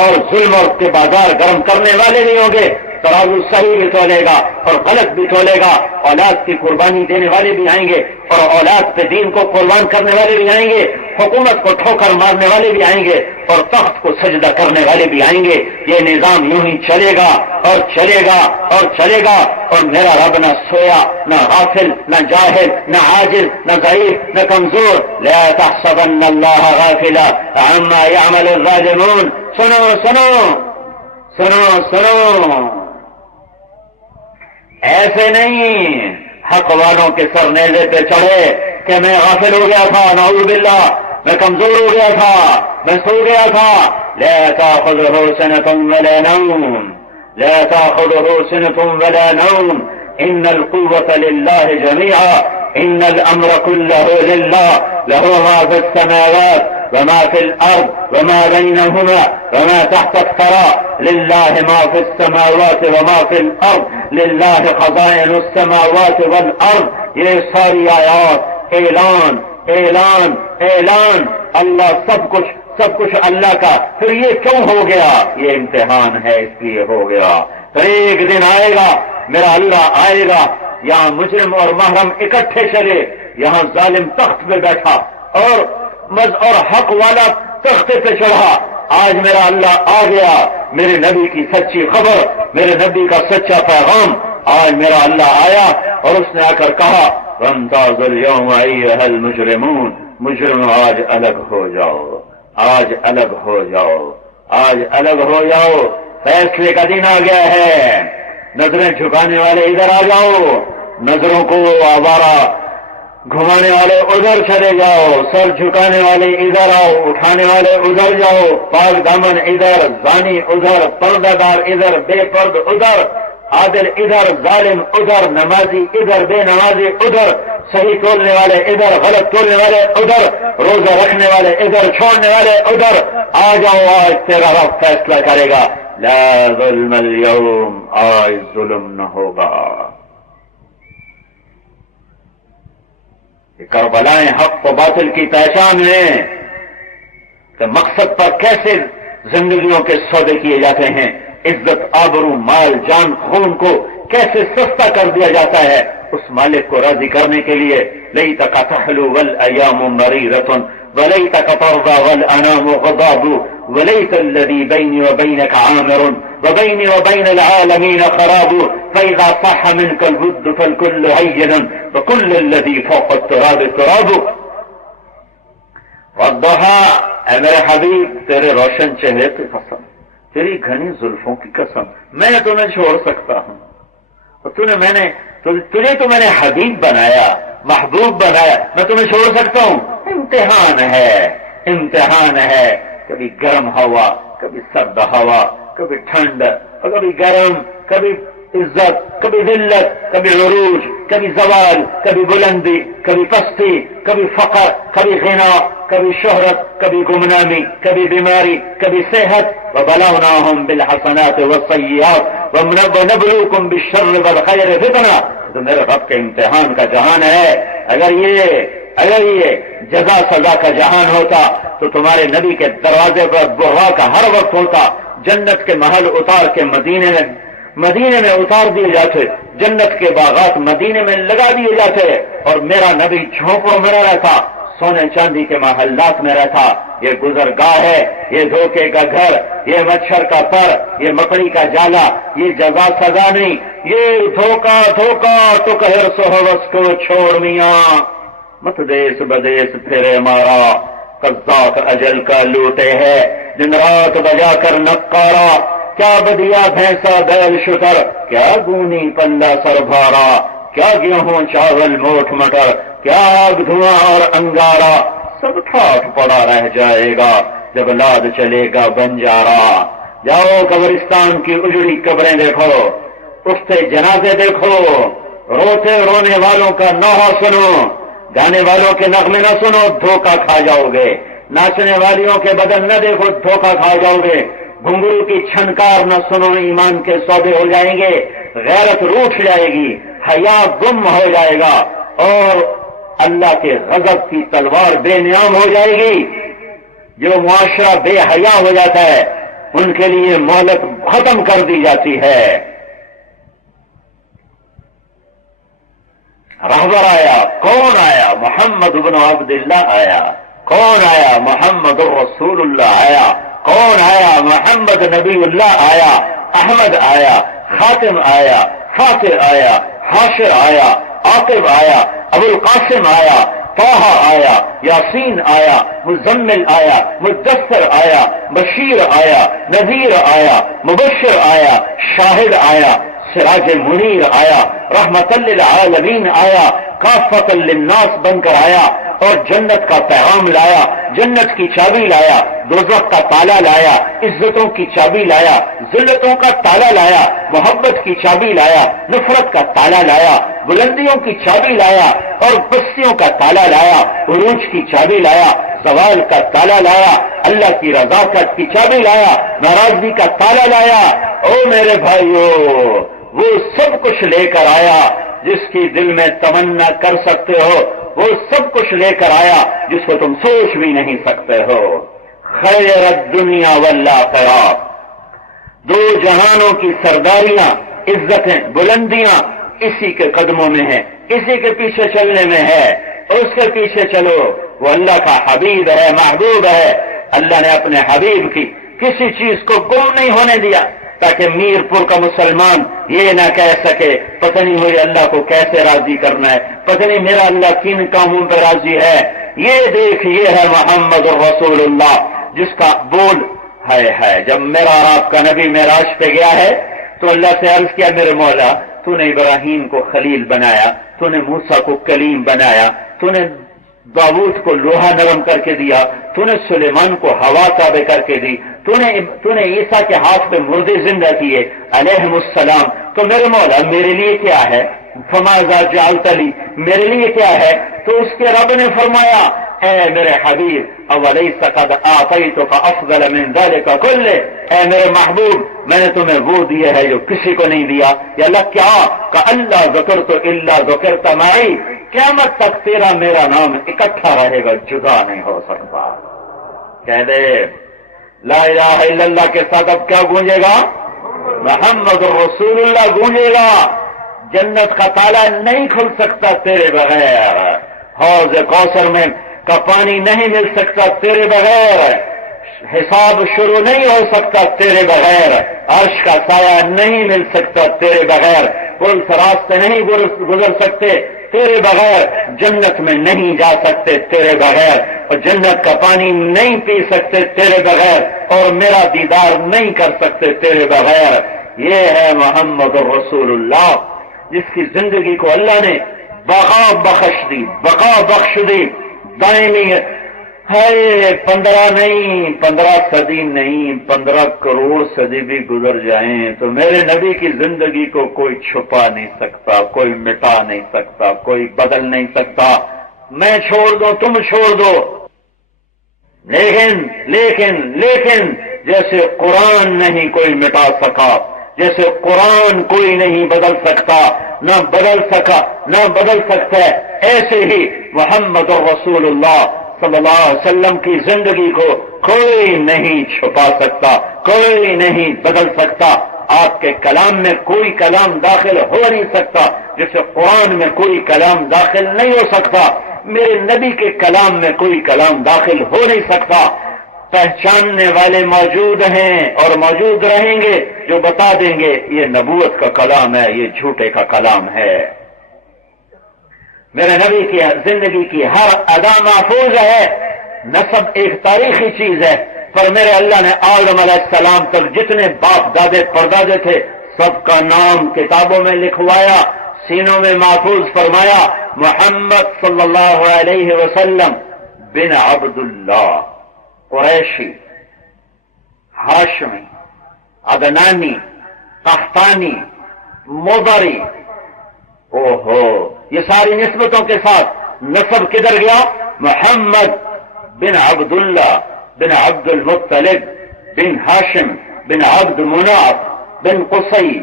اور ظلم کے بازار گرم کرنے والے بھی ہوں گے. ترازو صحیح بھی تولے گا اور غلط بھی تولے گا. اولاد کی قربانی دینے والے بھی آئیں گے اور اولاد پہ دین کو قربان کرنے والے بھی آئیں گے. حکومت کو ٹھوکر مارنے والے بھی آئیں گے اور تخت کو سجدہ کرنے والے بھی آئیں گے. یہ نظام یوں ہی چلے گا اور چلے گا اور چلے گا. اور میرا رب نہ سویا، نہ غافل، نہ جاہل، نہ عاجز، نہ ضعیف، نہ کمزور. لا تحسبن اللہ غافلا عما يعمل الظالمون. سنو سنو سنو سنو، ایسے نہیں حق والوں کے سر نیزے پہ چڑھے کہ میں غافل ہو گیا تھا، نعوذ باللہ، میں کمزور ہو گیا تھا، میں سو گیا تھا. لا تأخذه سنة ولا نوم، لا تأخذه سنة ولا نوم، إن القوة لله جميعا، إن الأمر كله لله، له ما في السماوات وما في الأرض وما بينهما وما تحت الثرى، لله ما في السماوات وما في الأرض، لله خزائن السماوات والأرض. یہ ساری آیات اعلان اعلان اعلان، اللہ سب کچھ اللہ کا. پھر یہ کیوں ہو گیا؟ یہ امتحان ہے، اس لیے ہو گیا. پھر ایک دن آئے گا، میرا اللہ آئے گا، یہاں مجرم اور محرم اکٹھے چلے، یہاں ظالم تخت پہ بیٹھا اور حق والا تخت پہ چڑھا. آج میرا اللہ آ گیا، میرے نبی کی سچی خبر، میرے نبی کا سچا پیغام. آج میرا اللہ آیا اور اس نے آ کر کہا وَامْتَازُوا الْيَوْمَ أَيُّهَا الْمُجْرِمُونَ، مجرم آج الگ ہو جاؤ، آج الگ ہو جاؤ، آج الگ ہو جاؤ. فیصلے کا دن آ گیا ہے. نظریں جھکانے والے ادھر آ جاؤ، نظروں کو آوارہ گھمانے والے ادھر چلے جاؤ، سر جھکانے والے ادھر آؤ، اٹھانے والے ادھر جاؤ، پاک دامن ادھر، زانی ادھر، پردہ دار ادھر، بے پرد ادھر، عادل ادھر، ظالم ادھر، نمازی ادھر، بے نمازی ادھر، صحیح تولنے والے ادھر، غلط تولنے والے ادھر، روزہ رکھنے والے ادھر، چھوڑنے والے ادھر. آ جاؤ، آج تیرا رب فیصلہ کرے گا. لا ظلم اليوم، آج ظلم نہ ہوگا. کربلائیں حق و باطل کی پہچان ہے کہ مقصد پر کیسے زندگیوں کے سودے کیے جاتے ہیں، عزت، آبرو، مال، جان، خون کو کیسے سستا کر دیا جاتا ہے اس مالک کو راضی کرنے کے لیے. لیتک تحلو والایام مریرۃ ولیتک ترضى والانام غضاب وليت الذي بيني وبينك عامر وبيني وبين العالمين خراب فإذا صح منك الود فالكل هين وكل الذي فوق التراب تراب. والضحى، اے میرے حبیب تیرے روشن چہرے کی قسم، تیری گھنی زلفوں کی قسم، میں تمہیں چھوڑ سکتا ہوں اور تجھے تو میں نے حبیب بنایا، محبوب بنایا، میں تمہیں چھوڑ سکتا ہوں؟ امتحان ہے، امتحان ہے. کبھی گرم ہوا، کبھی سرد ہوا، کبھی ٹھنڈ، اور کبھی گرم، کبھی عزت، کبھی ذلت، کبھی عروج، کبھی زوال، کبھی بلندی، کبھی پستی، کبھی فقر، کبھی غنا، کبھی شہرت، کبھی گمنامی، کبھی بیماری، کبھی صحت. وبلوناهم بالحسنات والسیئات ونبلوکم بالشر والخیر فتنہ. تو میرے رب کے امتحان کا جہان ہے. اگر یہ جزا سزا کا جہان ہوتا تو تمہارے نبی کے دروازے پر بغا کا ہر وقت ہوتا. جنت کے محل اتار کے مدینے میں اتار دیے جاتے، جنت کے باغات مدینے میں لگا دیے جاتے، اور میرا نبی جھونپڑوں میں رہتا، سونے چاندی کے محلات میں رہتا. یہ گزرگاہ ہے، یہ دھوکے کا گھر، یہ مچھر کا پر، یہ مکڑی کا جالا، یہ جزا سزا نہیں، یہ دھوکا تو کہر سہوس کو چھوڑ میاں مت دیس بدیس پھرے مارا. قذاق اجل کا لوٹے ہے دن رات بجا کر نقارا. کیا بدیا بھینسا بیل شتر، کیا گونی پلہ سر بھارا، کیا گیہوں چاول موٹ مٹر، کیا آگ دھواں اور انگارا. سب ٹھاٹ پڑا رہ جائے گا جب لاد چلے گا بنجارا. جاؤ قبرستان کی اجڑی قبریں دیکھو، اٹھتے جنازے دیکھو، رونے والوں کا نوحہ سنو، گانے والوں کے نغمے نہ سنو، دھوکہ کھا جاؤ گے. ناچنے والیوں کے بدن نہ دیکھو، دھوکہ کھا جاؤ گے. گھنگرو کی چھنکار نہ سنو، ایمان کے سودے ہو جائیں گے. غیرت روٹھ جائے گی، حیا گم ہو جائے گا، اور اللہ کے غضب کی تلوار بے نیام ہو جائے گی. جو معاشرہ بے حیا ہو جاتا ہے ان کے لیے مہلت ختم کر دی جاتی ہے. رہبر آیا، کون آیا؟ محمد بن عبداللہ آیا. کون آیا؟ محمد الرسول اللہ آیا. کون آیا؟ محمد نبی اللہ آیا. احمد آیا، خاتم آیا، فاتح آیا، حاشر آیا، عاقب آیا، ابو القاسم آیا، طہ آیا، یاسین آیا، مزمل آیا، مدثر آیا، بشیر آیا، نذیر آیا، مبشر آیا، شاہد آیا، سراج منیر آیا، رحمت للعالمین آیا، کافۃ للناس بن کر آیا، اور جنت کا پیغام لایا، جنت کی چابی لایا، دوزخ کا تالا لایا، عزتوں کی چابی لایا، ذلتوں کا تالا لایا، محبت کی چابی لایا، نفرت کا تالا لایا، بلندیوں کی چابی لایا، اور پستیوں کا تالا لایا، عروج کی چابی لایا، زوال کا تالا لایا، اللہ کی رضا کی چابی لایا، ناراضگی کا تالا لایا. او میرے بھائیو، وہ سب کچھ لے کر آیا جس کی دل میں تمنا کر سکتے ہو، وہ سب کچھ لے کر آیا جس کو تم سوچ بھی نہیں سکتے ہو. خیر الدنیا والآخرہ، دو جہانوں کی سرداریاں، عزتیں، بلندیاں اسی کے قدموں میں ہیں، اسی کے پیچھے چلنے میں ہے. اس کے پیچھے چلو، وہ اللہ کا حبیب ہے، محبوب ہے. اللہ نے اپنے حبیب کی کسی چیز کو گم نہیں ہونے دیا تاکہ میر پور کا مسلمان یہ نہ کہہ سکے پتہ نہیں مجھے اللہ کو کیسے راضی کرنا ہے، پتہ نہیں میرا اللہ کن کاموں پہ راضی ہے. یہ دیکھ، یہ ہے محمد الرسول اللہ جس کا بول ہے. جب میرا اور آپ کا نبی معراج پہ گیا ہے تو اللہ سے عرض کیا، میرے مولا تو نے ابراہیم کو خلیل بنایا، تو نے موسیٰ کو کلیم بنایا، تو نے داؤد کو لوہا نرم کر کے دیا، تو نے سلیمان کو ہوا تابع کر کے دی، تو نے عیسیٰ کے ہاتھ پہ مردے زندہ کیے علیہم السلام. تو میرے مولا میرے لیے کیا ہے؟ فماذا جعلت لی، میرے لیے کیا ہے؟ تو اس کے رب نے فرمایا، اے میرے حبیب اولیس قد اعطیتک افضل من ذلک کلہ، اے میرے محبوب میں نے تمہیں وہ دیا ہے جو کسی کو نہیں دیا. یا اللہ کیا کہ اللہ ذکرت الا ذکرت معی، قیامت تک تیرا میرا نام اکٹھا رہے گا، جدا نہیں ہو سکتا. کہہ دے لا الہ الا اللہ کے ساتھ اب کیا گونجے گا؟ محمد الرسول اللہ گونجے گا. جنت کا تالا نہیں کھل سکتا تیرے بغیر، حوض کوثر میں کا پانی نہیں مل سکتا تیرے بغیر، حساب شروع نہیں ہو سکتا تیرے بغیر، عرش کا سایہ نہیں مل سکتا تیرے بغیر، پل سے راستے نہیں گزر سکتے تیرے بغیر، جنت میں نہیں جا سکتے تیرے بغیر، اور جنت کا پانی نہیں پی سکتے تیرے بغیر، اور میرا دیدار نہیں کر سکتے تیرے بغیر. یہ ہے محمد الرسول اللہ جس کی زندگی کو اللہ نے بقا بخش دی، دائمی ہے 15 نہیں، 15 صدی نہیں، 15 کروڑ صدی بھی گزر جائیں تو میرے نبی کی زندگی کو کوئی چھپا نہیں سکتا، کوئی مٹا نہیں سکتا، کوئی بدل نہیں سکتا۔ میں چھوڑ دوں، تم چھوڑ دو، لیکن لیکن لیکن جیسے قرآن نہیں کوئی مٹا سکا، جیسے قرآن کوئی نہیں بدل سکتا، نہ بدل سکا نہ بدل سکتا ہے، ایسے ہی محمد رسول اللہ صلی اللہ علیہ وسلم کی زندگی کو کوئی نہیں چھپا سکتا، کوئی نہیں بدل سکتا۔ آپ کے کلام میں کوئی کلام داخل ہو نہیں سکتا جیسے قرآن میں کوئی کلام داخل نہیں ہو سکتا، میرے نبی کے کلام میں کوئی کلام داخل ہو نہیں سکتا۔ پہچاننے والے موجود ہیں اور موجود رہیں گے جو بتا دیں گے یہ نبوت کا کلام ہے، یہ جھوٹے کا کلام ہے۔ میرے نبی کی زندگی کی ہر ادا محفوظ ہے۔ نسب ایک تاریخی چیز ہے، پر میرے اللہ نے آدم علیہ السلام تک جتنے باپ دادے پردادے تھے سب کا نام کتابوں میں لکھوایا، سینوں میں محفوظ فرمایا۔ محمد صلی اللہ علیہ وسلم بن عبداللہ، قریشی، ہاشمی، عدنانی، قحطانی، مضری، یہ ساری نسبتوں کے ساتھ نسب کدھر گیا؟ محمد بن عبداللہ بن عبد المطلب بن ہاشم بن عبد مناف بن قصی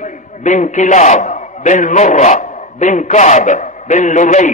بن کلاب بن مرہ بن کعب بن لبی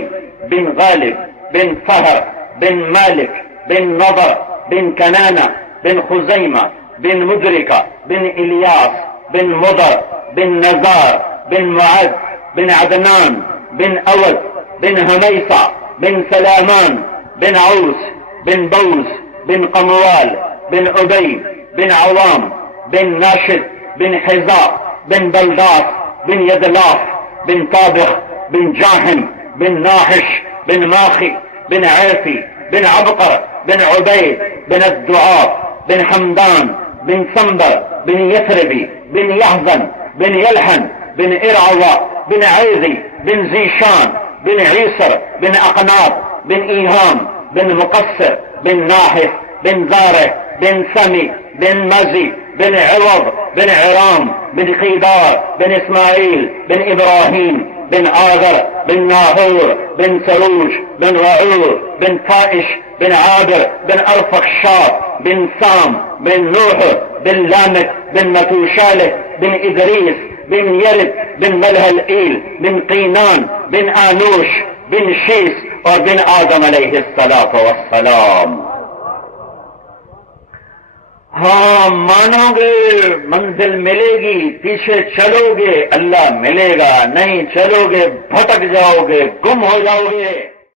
بن غالب بن فہر بن مالک بن نضر بن کنانہ بن خزیمہ بن مدرکہ بن الیاس بن مضر بن نزار بن معد بن عدنان بن اود بن حمیصہ بن سلامان بن عوس بن بوس بن قموال بن عبی بن عوام بن ناشد بن حذاء بن بلداس بن یدلاف بن طابخ بن جاحم بن ناحش بن ماخی بن عیفی بن عبقر بن عبید بن الدعاء بن حمدان بن سنبر بن یثربی بن یحزن بن یلحن بن ارعوى بن عیزی بن زیشان بن عیسر بن اقناب بن ایہام بن مقصر بن ناحف بن زارع بن سمی بن مزی بن عوض بن عرام بن قیدار بن اسماعیل بن ابراہیم بن آذر بن ناہور بن سروج بن رعور بن فائش بن عابر بن ارفخشاد بن سام بن نوح بن لامك بن متوشالح بن ادریس بن یرد بن ملہلئیل بن قینان بن آنوش بن شیس اور بن آدم علیہ السلام۔ ہاں مانو گے منزل ملے گی، پیچھے چلو گے اللہ ملے گا، نہیں چلو گے بھٹک جاؤ گے، گم ہو جاؤ گے۔